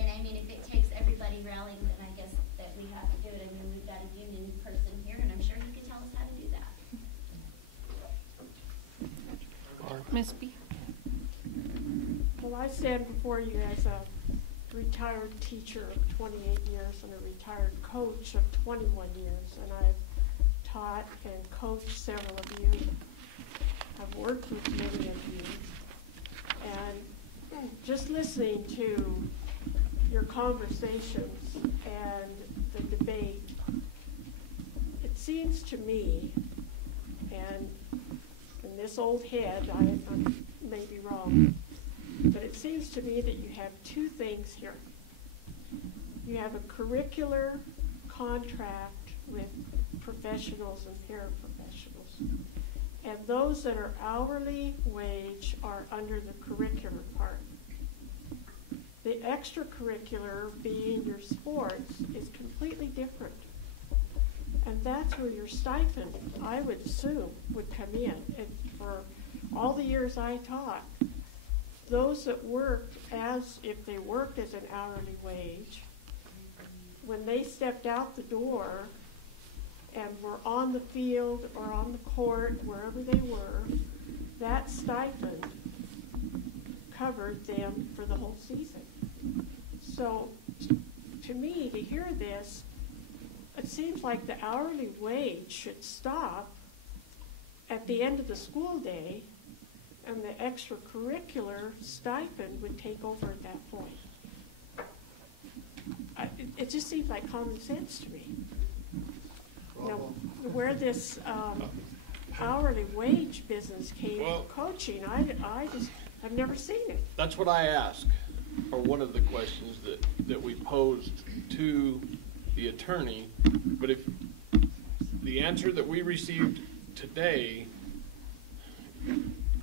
And I mean, if it takes everybody rallying, then I guess that we have to do it. I mean, we've got a union person here, and I'm sure he could tell us how to do that. Ms. B. Well, I stand before you as a retired teacher of 28 years and a retired coach of 21 years, and I've taught and coached several of you. I've worked with many of you, and just listening to your conversations and the debate, it seems to me, and in this old head, I may be wrong, but it seems to me that you have 2 things here. You have a curricular contract with professionals and paraprofessionals. And those that are hourly wage are under the curricular part. The extracurricular, being your sports, is completely different. And that's where your stipend, I would assume, would come in. And for all the years I taught, those that worked as if they worked as an hourly wage, when they stepped out the door and were on the field or on the court, wherever they were, that stipend covered them for the whole season. So to me, to hear this, it seems like the hourly wage should stop at the end of the school day, and the extracurricular stipend would take over at that point. It just seems like common sense to me. You know, where this hourly wage business came from coaching, I've never seen it. That's what I asked, or one of the questions that we posed to the attorney. But if the answer that we received today,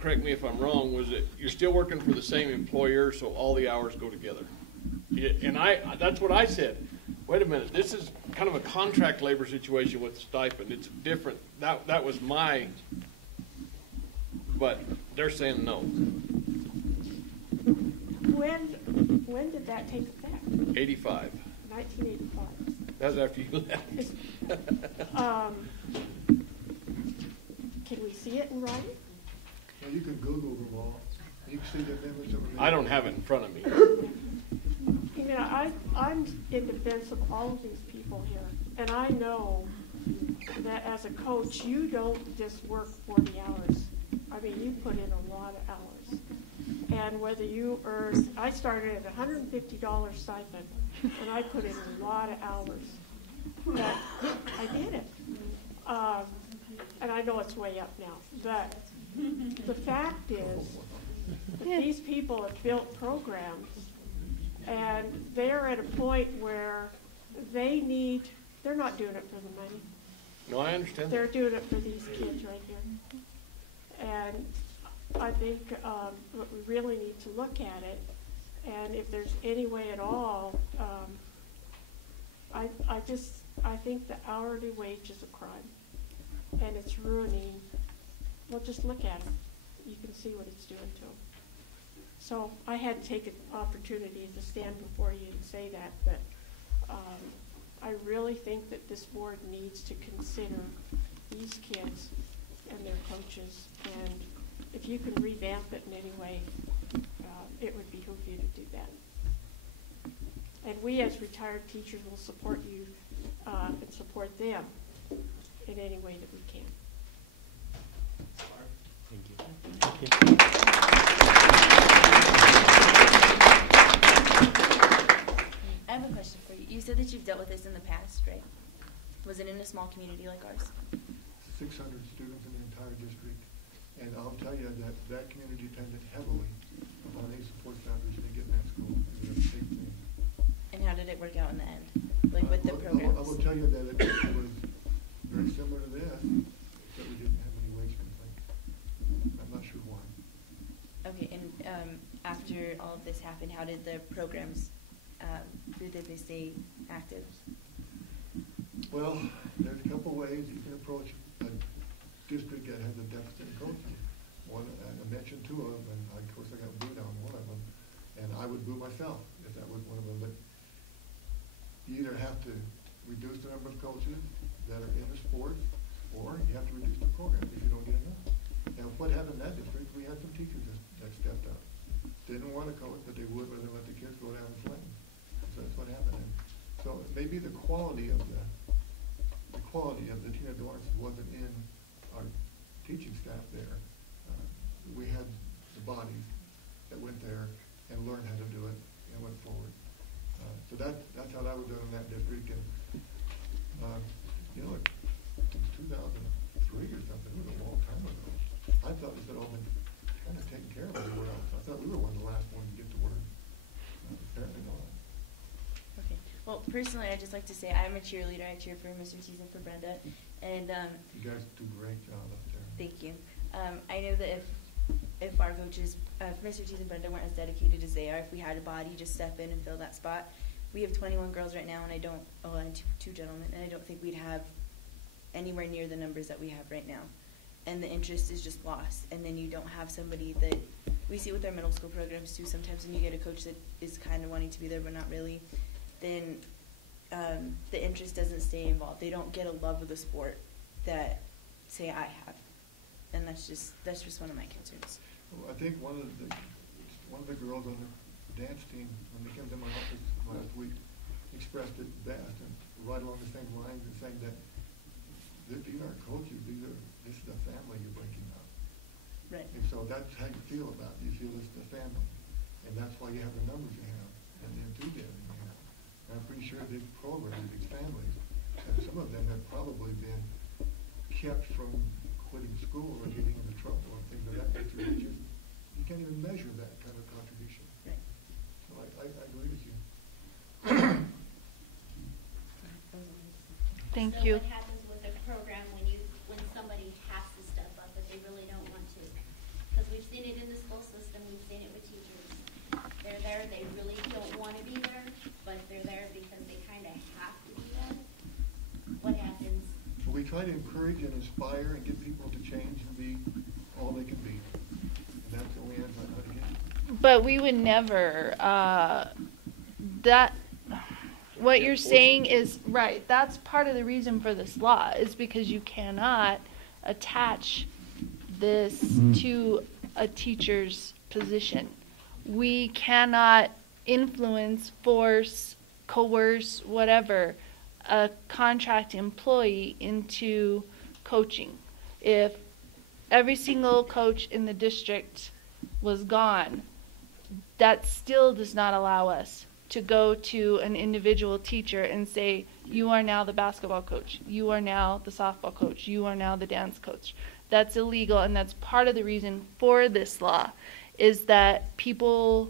correct me if I'm wrong, was that you're still working for the same employer, so all the hours go together. And that's what I said. Wait a minute, this is kind of a contract labor situation with the stipend. It's different. That was my, but they're saying no. When did that take effect? 85. 1985. That was after you left. Can we see it in writing? Well, you could Google the law. You can see the amendments. I don't have it in front of me. You know, I'm in defense of all of these people here, and I know that as a coach, you don't just work 40 hours. I mean, you put in a lot of hours. And whether you earn, I started at $150 stipend, and I put in a lot of hours. But I did it. And I know it's way up now. But the fact is that these people have built programs, and they're at a point where they're not doing it for the money. No, I understand. They're doing it for these kids right here. And I think what we really need to look at it, and if there's any way at all, I think the hourly wage is a crime, and it's ruining. Well, just look at it. You can see what it's doing to them. So I had to take an opportunity to stand before you and say that, but I really think that this board needs to consider these kids and their coaches, and if you can revamp it in any way, it would behoove you to do that. And we as retired teachers will support you and support them in any way that we can. Thank you. I have a question for you. You said that you've dealt with this in the past, right? Was it in a small community like ours? 600 students in the entire district, and I'll tell you that that community depended heavily upon any support staff they get in that school. It was a big thing. And how did it work out in the end, like with the I programs? will tell you that it was very similar to this, except we didn't have any wage complaints. I'm not sure why. Okay, and after all of this happened, how did the programs, did they stay active? Well, there's a couple ways you can approach a district that has a deficit in coaching. One, I mentioned two of them, and of course I got booed on one of them, and I would boo myself if that was one of them. But you either have to reduce the number of coaches that are in the sport, or you have to reduce the program if you don't get enough. Now, what happened in that district, we had some teachers that stepped up. Didn't want to coach, but they would rather let the kids go down and play. So that's what happened. And so maybe the quality of the Tina Dorrance wasn't in our teaching staff there. We had the bodies that went there and learned how to do it and went forward. So that's how that was done in that district. And you know, it was 2003 or something. It was a long time ago. I thought this had all been kind of taken care of everywhere else. I thought we were one of the last ones to get to work. Apparently not. Okay. Well, personally, I'd just like to say I'm a cheerleader. I cheer for Mr. Tees and for Brenda. And you guys do a great job up there. Thank you. I know that if our coaches, if Mr. Tees and Brenda weren't as dedicated as they are, if we had a body just step in and fill that spot, we have 21 girls right now, and and two gentlemen, and I don't think we'd have anywhere near the numbers that we have right now. And the interest is just lost. And then you don't have somebody that we see with our middle school programs too. Sometimes when you get a coach that is kind of wanting to be there but not really, then the interest doesn't stay involved. They don't get a love of the sport that, say, I have. And that's just one of my concerns. Well, I think one of the girls on the dance team, when they came to my office last week, expressed it best, and right along the same lines, and saying that these aren't coaches; this is a family you're breaking up. Right. And so that's how you feel about it. You feel it's the family, and that's why you have the numbers you have and the enthusiasm you have. And I'm pretty sure these programs, these families, and some of them have probably been kept from quitting school or getting into trouble and things of that nature. You can't even measure that kind of contribution. Right. So I agree with you. Thank So you. what happens with the program when somebody has to step up but they really don't want to? Because we've seen it in the school system, we've seen it with teachers. They're there, they really don't want to be there, but they're there because they kind of have to be there. What happens? We try to encourage and inspire and get people to change and be all they can be. And that's the only answer I know to get. But we would never, what you're saying is, right, that's part of the reason for this law, is because you cannot attach this to a teacher's position. We cannot influence, force, coerce, whatever, a contract employee into coaching. If every single coach in the district was gone, that still does not allow us to go to an individual teacher and say, you are now the basketball coach, you are now the softball coach, you are now the dance coach. That's illegal, and that's part of the reason for this law, is that people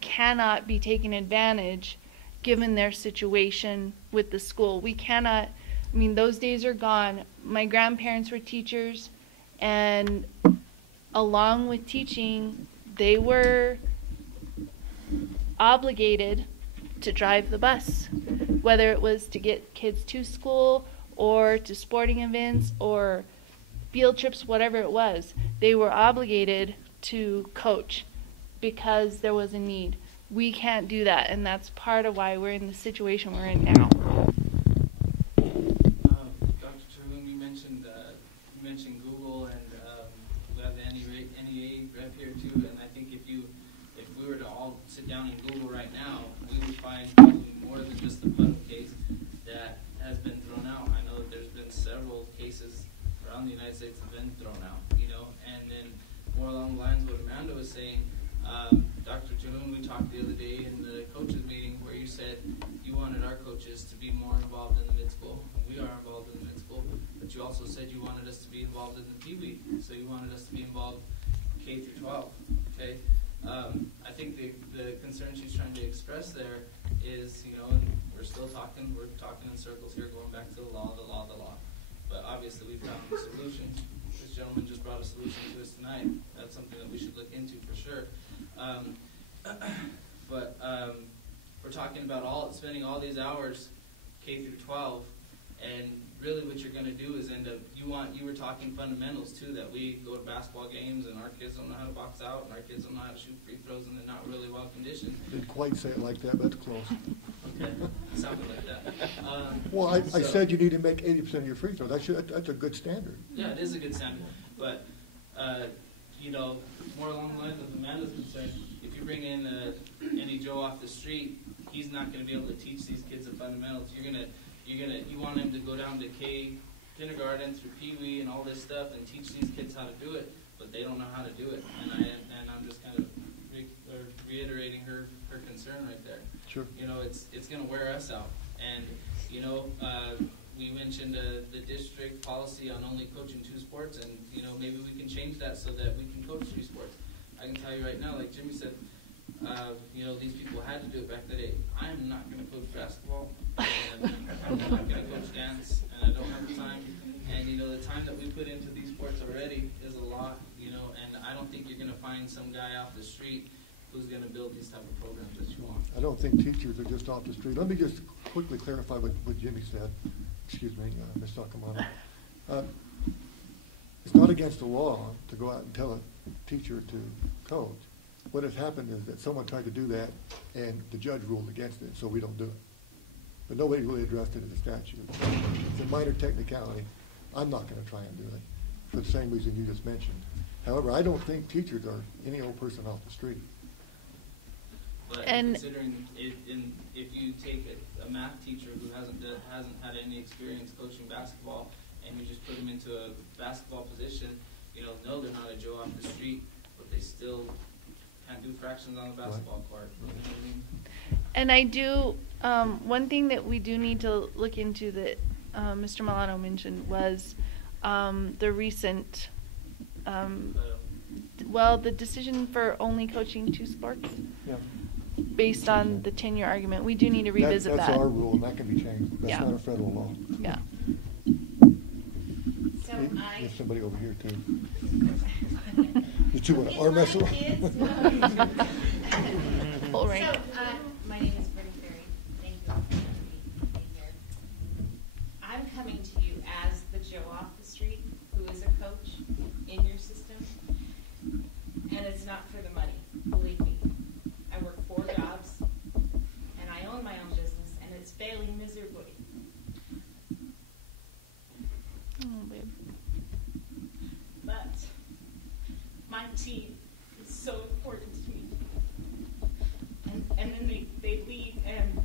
cannot be taken advantage given their situation with the school. We cannot, I mean, those days are gone. My grandparents were teachers, and along with teaching, they were obligated to drive the bus, whether it was to get kids to school or to sporting events or field trips, whatever it was. They were obligated to coach because there was a need. We can't do that, and that's part of why we're in the situation we're in now. we would find probably more than just the Putnam case that has been thrown out. I know that there's been several cases around the United States have been thrown out, you know, and then more along the lines of what Amanda was saying, Dr. Jahoon, we talked the other day in the coaches meeting where you said you wanted our coaches to be more involved in the mid-school. We are involved in the mid-school, but you also said you wanted us to be involved in the Pee-wee, so you wanted us to be involved K through 12, okay? I think the concern she's trying to express there is, you know, and we're talking in circles here, going back to the law. But obviously we've found solutions. This gentleman just brought a solution to us tonight. That's something that we should look into for sure. But we're talking about spending all these hours K through 12, and really what you're going to do is end up, you were talking fundamentals too, that we go to basketball games and our kids don't know how to box out and our kids don't know how to shoot free throws and they're not really well conditioned. Didn't quite say it like that, but it's close. Okay, sounded like that. Well, I said you need to make 80% of your free throws. That's a good standard. Yeah, it is a good standard, but you know, more along the lines of Amanda's concern, if you bring in any Joe off the street, he's not going to be able to teach these kids the fundamentals. You want him to go down to kindergarten through Pee-wee and all this stuff and teach these kids how to do it, but they don't know how to do it. And I'm just kind of reiterating her concern right there. Sure. You know, it's going to wear us out. And you know, we mentioned the district policy on only coaching 2 sports, and you know, maybe we can change that so that we can coach 3 sports. I can tell you right now, like Jimmy said, you know, these people had to do it back in the day. I am not going to coach basketball, and I'm not going to coach dance, and I don't have the time. And you know, the time that we put into these sports already is a lot, you know, and I don't think you're going to find some guy off the street who's going to build these type of programs that you want. I don't think teachers are just off the street. Let me just quickly clarify what Jimmy said. Excuse me, Ms. Sakamano. It's not against the law to go out and tell a teacher to coach. What has happened is that someone tried to do that, and the judge ruled against it, so we don't do it. But nobody really addressed it in the statute. It's a minor technicality. I'm not going to try and do it for the same reason you just mentioned. However, I don't think teachers are any old person off the street. But And considering if you take a math teacher who hasn't had any experience coaching basketball, and you just put them into a basketball position, you know, no, they're not a Joe off the street, but they still can't do fractions on the basketball court. You know what I mean? And I do, one thing that we do need to look into that Mr. Milano mentioned was the recent, the decision for only coaching 2 sports. Yeah. Based on the tenure argument. We do need to revisit that. That's our rule, and that can be changed. That's not a federal law. Yeah. So There's somebody over here, too. You two want to arm wrestle? Full rank. So, my name is Brittany Ferry. Thank you all for being here. I'm coming to you as the Joe off the street who is a coach in your system. And it's not for the money, believe me. I work 4 jobs, and I own my own business, and it's failing miserably. Oh, babe. But my team is so important to me. And then they leave and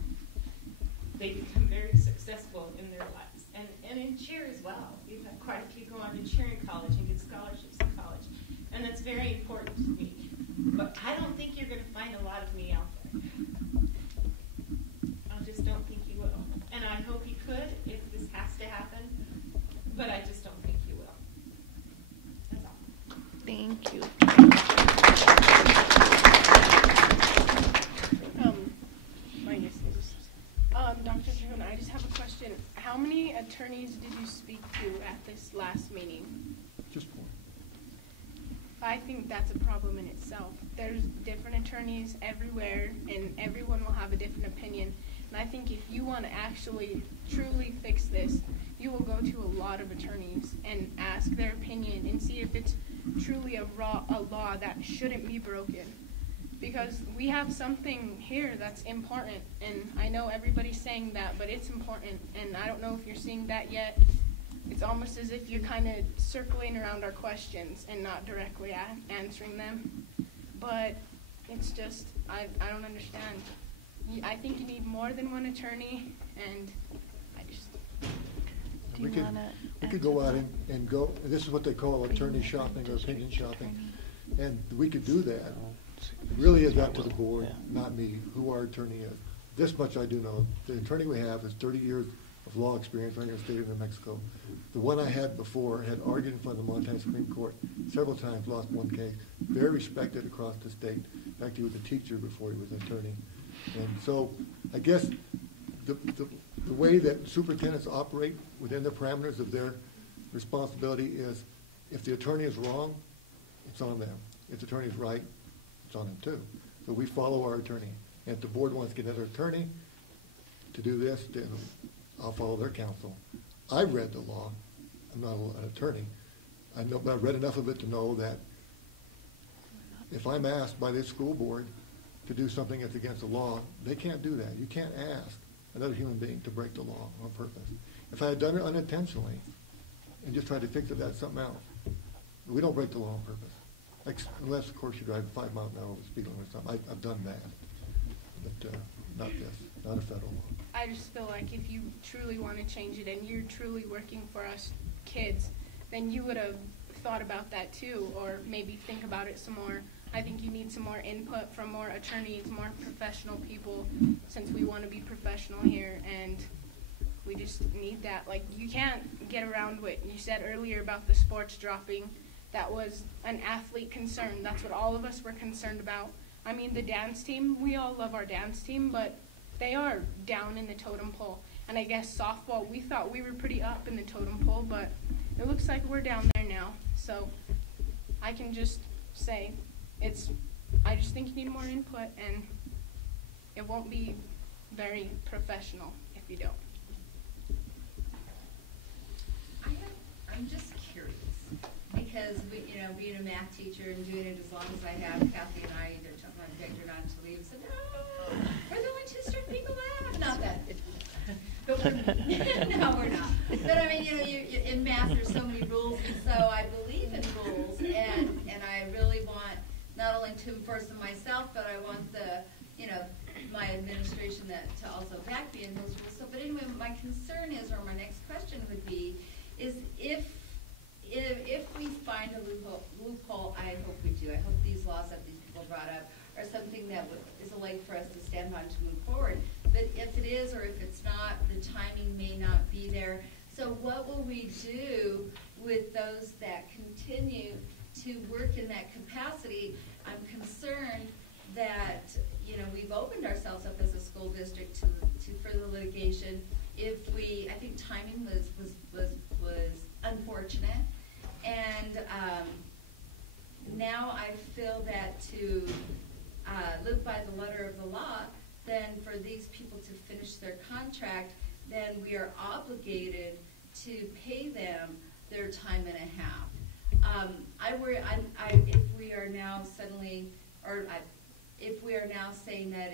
they become very successful in their lives. And in cheer as well. We've had quite a few go on to cheering college and get scholarships in college. And that's very important to me. But I don't think you're going to find a lot of me out there. I just don't think you will. And I hope you could if this has to happen. But I just don't think you will. That's all. Thank you. Dr. Jahoon, I just have a question. How many attorneys did you speak to at this last meeting? Just 1. I think that's a problem in itself. There's different attorneys everywhere, and everyone will have a different opinion. And I think if you want to actually truly fix this, you will go to a lot of attorneys and ask their opinion and see if it's truly a law that shouldn't be broken. Because we have something here that's important, and I know everybody's saying that, but it's important, and I don't know if you're seeing that yet. It's almost as if you're kind of circling around our questions and not directly answering them. But it's just, I don't understand. I think you need more than one attorney, and I just. We could go out and go, and this is what they call attorney shopping or opinion shopping, and we could do that. Really is up to the board, not me, who our attorney is. This much I do know. The attorney we have has 30 years of law experience running the state of New Mexico. The one I had before had argued in front of the Montana Supreme Court several times, lost one case. Very respected across the state. In fact, he was a teacher before he was an attorney. And so I guess the way that superintendents operate within the parameters of their responsibility is if the attorney is wrong, it's on them. If the attorney is right, it's on them too. So we follow our attorney. And if the board wants to get another attorney to do this, then I'll follow their counsel. I read the law. I'm not an attorney. I know, but I've read enough of it to know that if I'm asked by this school board to do something that's against the law, they can't do that. You can't ask another human being to break the law on purpose. If I had done it unintentionally and just tried to fix it, that's something else. We don't break the law on purpose. Unless, of course, you drive 5 miles an hour over the speed limit or something. I've done that. But not this, not a federal law. I just feel like if you truly want to change it and you're truly working for us kids, then you would have thought about that too, or maybe think about it some more. I think you need some more input from more attorneys, more professional people, since we want to be professional here, and we just need that. Like, you can't get around what you said earlier about the sports dropping. That was an athlete concern. That's what all of us were concerned about. I mean, the dance team, we all love our dance team, but they are down in the totem pole. And I guess softball, we thought we were pretty up in the totem pole, but it looks like we're down there now. So I can just say I just think you need more input, and it won't be very professional if you don't. I'm just curious, because being a math teacher and doing it as long as I have, Kathy and I either took my begged her not to leave, said, no, we're the only two strict people left. Not that. But no, we're not. But I mean, you in math there's so many rules, and so I believe in rules, and I really want not only to enforce them myself, but I want my administration to also back me in those rules. So, but anyway, my concern is, or my next question would be, is if we find a loophole, I hope we do. I hope these laws that these people brought up are something that is a leg for us to stand on to move forward. But if it is, or if it's not, the timing may not be there. So what will we do with those that continue to work in that capacity? I'm concerned that we've opened ourselves up as a school district to further litigation. I think timing was unfortunate, and now I feel that to live by the letter of the law, then for these people to finish their contract, then we are obligated to pay them their time and a half. If we are now suddenly, if we are now saying that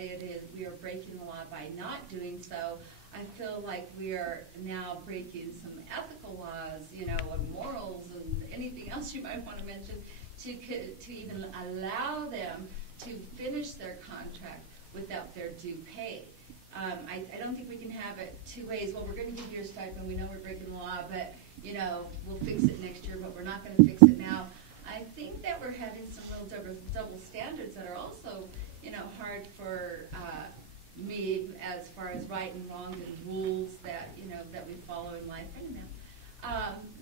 we are breaking the law by not doing so, I feel like we are now breaking some ethical laws, and morals and anything else you might want to mention, to even allow them to finish their contract without their due pay. I don't think we can have it two ways. Well, we're going to give you your stipend. We know we're breaking the law, but we'll fix it next year. But we're not going to fix it now. I think that we're having some real double standards that are also, hard for me as far as right and wrong and rules that that we follow in life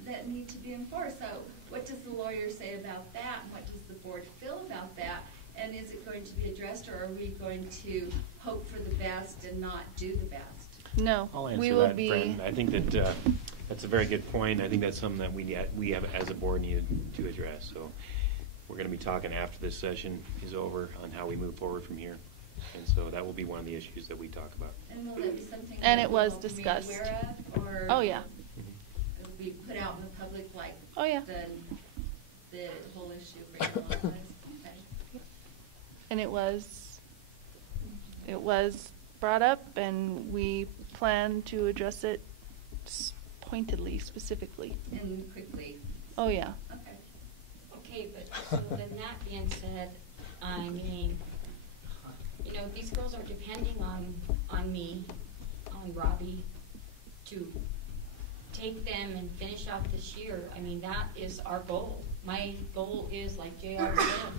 that need to be enforced. So, what does the lawyer say about that? And what does the board feel about that? And is it going to be addressed, or are we going to hope for the best and not do the best? No, I'll answer we will that, be. Fran. I think that that's a very good point. I think that's something that we have as a board need to address. So we're going to be talking after this session is over on how we move forward from here. And so that will be one of the issues that we talk about. And will that be something And that it was we'll be discussed. aware of, or Oh yeah. it'll be put out in the public, like Oh yeah. the whole issue of breaking the law? Okay. And it was brought up, and we plan to address it pointedly, specifically. And quickly. Oh yeah. Okay. Okay, but so then that being said, I mean, you know, these girls are depending on me, on Robbie, to take them and finish out this year. I mean, that is our goal. My goal is, like JR said,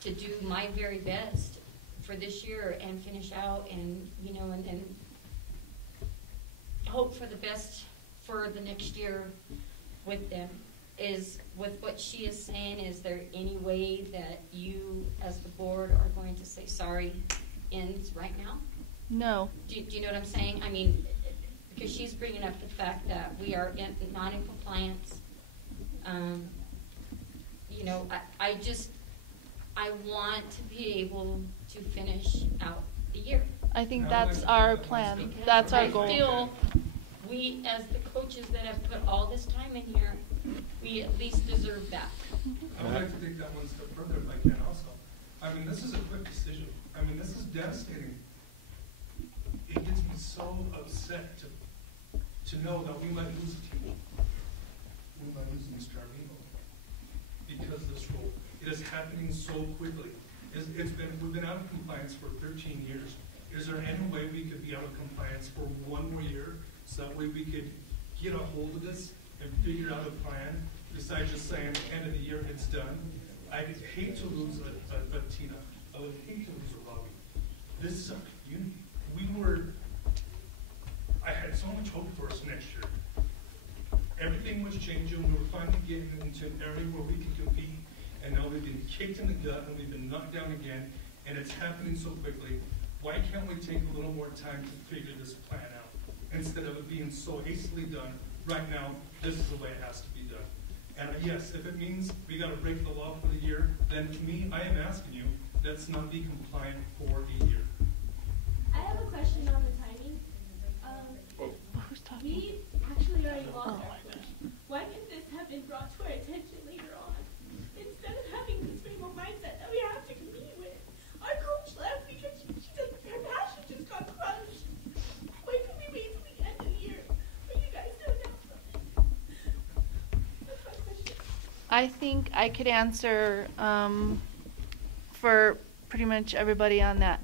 to do my very best for this year and finish out and, you know, and hope for the best for the next year with them. Is, with what she is saying, is there any way that you as the board are going to say sorry ends right now? No. Do you know what I'm saying? I mean, because she's bringing up the fact that we are not in compliance. You know, I want to be able to finish out the year. I think that's our plan. That's our goal. I feel we, as the coaches that have put all this time in here, we at least deserve that. I would like to take that one step further if I can also. I mean, this is a quick decision. I mean, this is devastating. It gets me so upset to know that we might lose a team. We might lose Mr. Armino because of this rule. It is happening so quickly. We've been out of compliance for 13 years. Is there any way we could be out of compliance for one more year so that way we could get a hold of this and figure out a plan besides just saying at the end of the year it's done? I'd hate to lose a Tina. I would hate to lose a Robbie. This is a community. I had so much hope for us next year. Everything was changing. We were finally getting into an area where we could compete, and now we've been kicked in the gut and we've been knocked down again, and it's happening so quickly. Why can't we take a little more time to figure this plan out instead of it being so hastily done? Right now, this is the way it has to be done. And yes, if it means we got to break the law for the year, then to me, I am asking you, let's not be compliant for a year. I have a question on the timing. Who's talking? We actually already lost our coach. Why couldn't this have been brought to our attention later on? Instead of having this frame of mindset that we have to compete with. Our coach left because she said her passion just got crushed. Why couldn't we wait till the end of the year for you guys to announce something? That's my question. I think I could answer for pretty much everybody on that.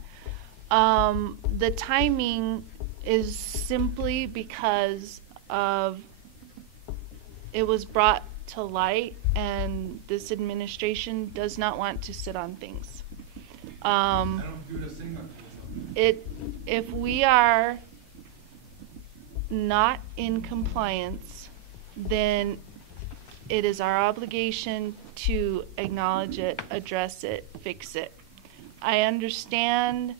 The timing is simply because of it was brought to light, and this administration does not want to sit on things. If we are not in compliance, then it is our obligation to acknowledge it, address it, fix it. I understand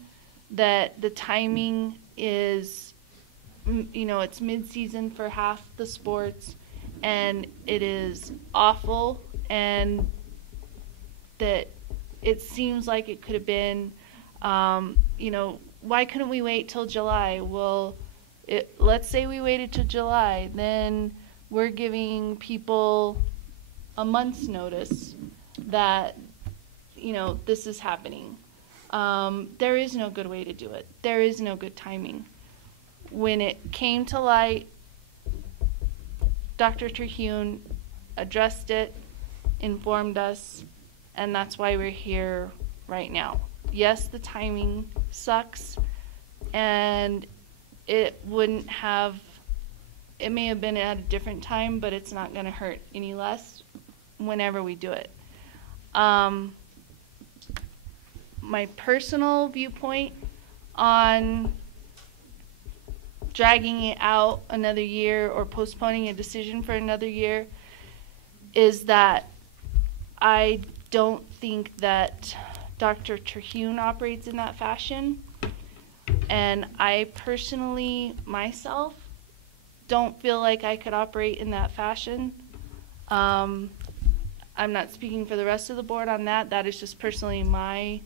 that the timing is, you know, it's mid-season for half the sports, and it is awful, and that it seems like it could have been, you know, why couldn't we wait till July? Well, let's say we waited till July, then we're giving people a month's notice that, you know, this is happening. There is no good way to do it. There is no good timing. When it came to light, Dr. Terhune addressed it, informed us, and that's why we're here right now. Yes, the timing sucks, and it may have been at a different time, but it's not going to hurt any less whenever we do it. My personal viewpoint on dragging it out another year or postponing a decision for another year is that I don't think that Dr. Terhune operates in that fashion, and I personally, myself, don't feel like I could operate in that fashion. I'm not speaking for the rest of the board on that. That is just personally my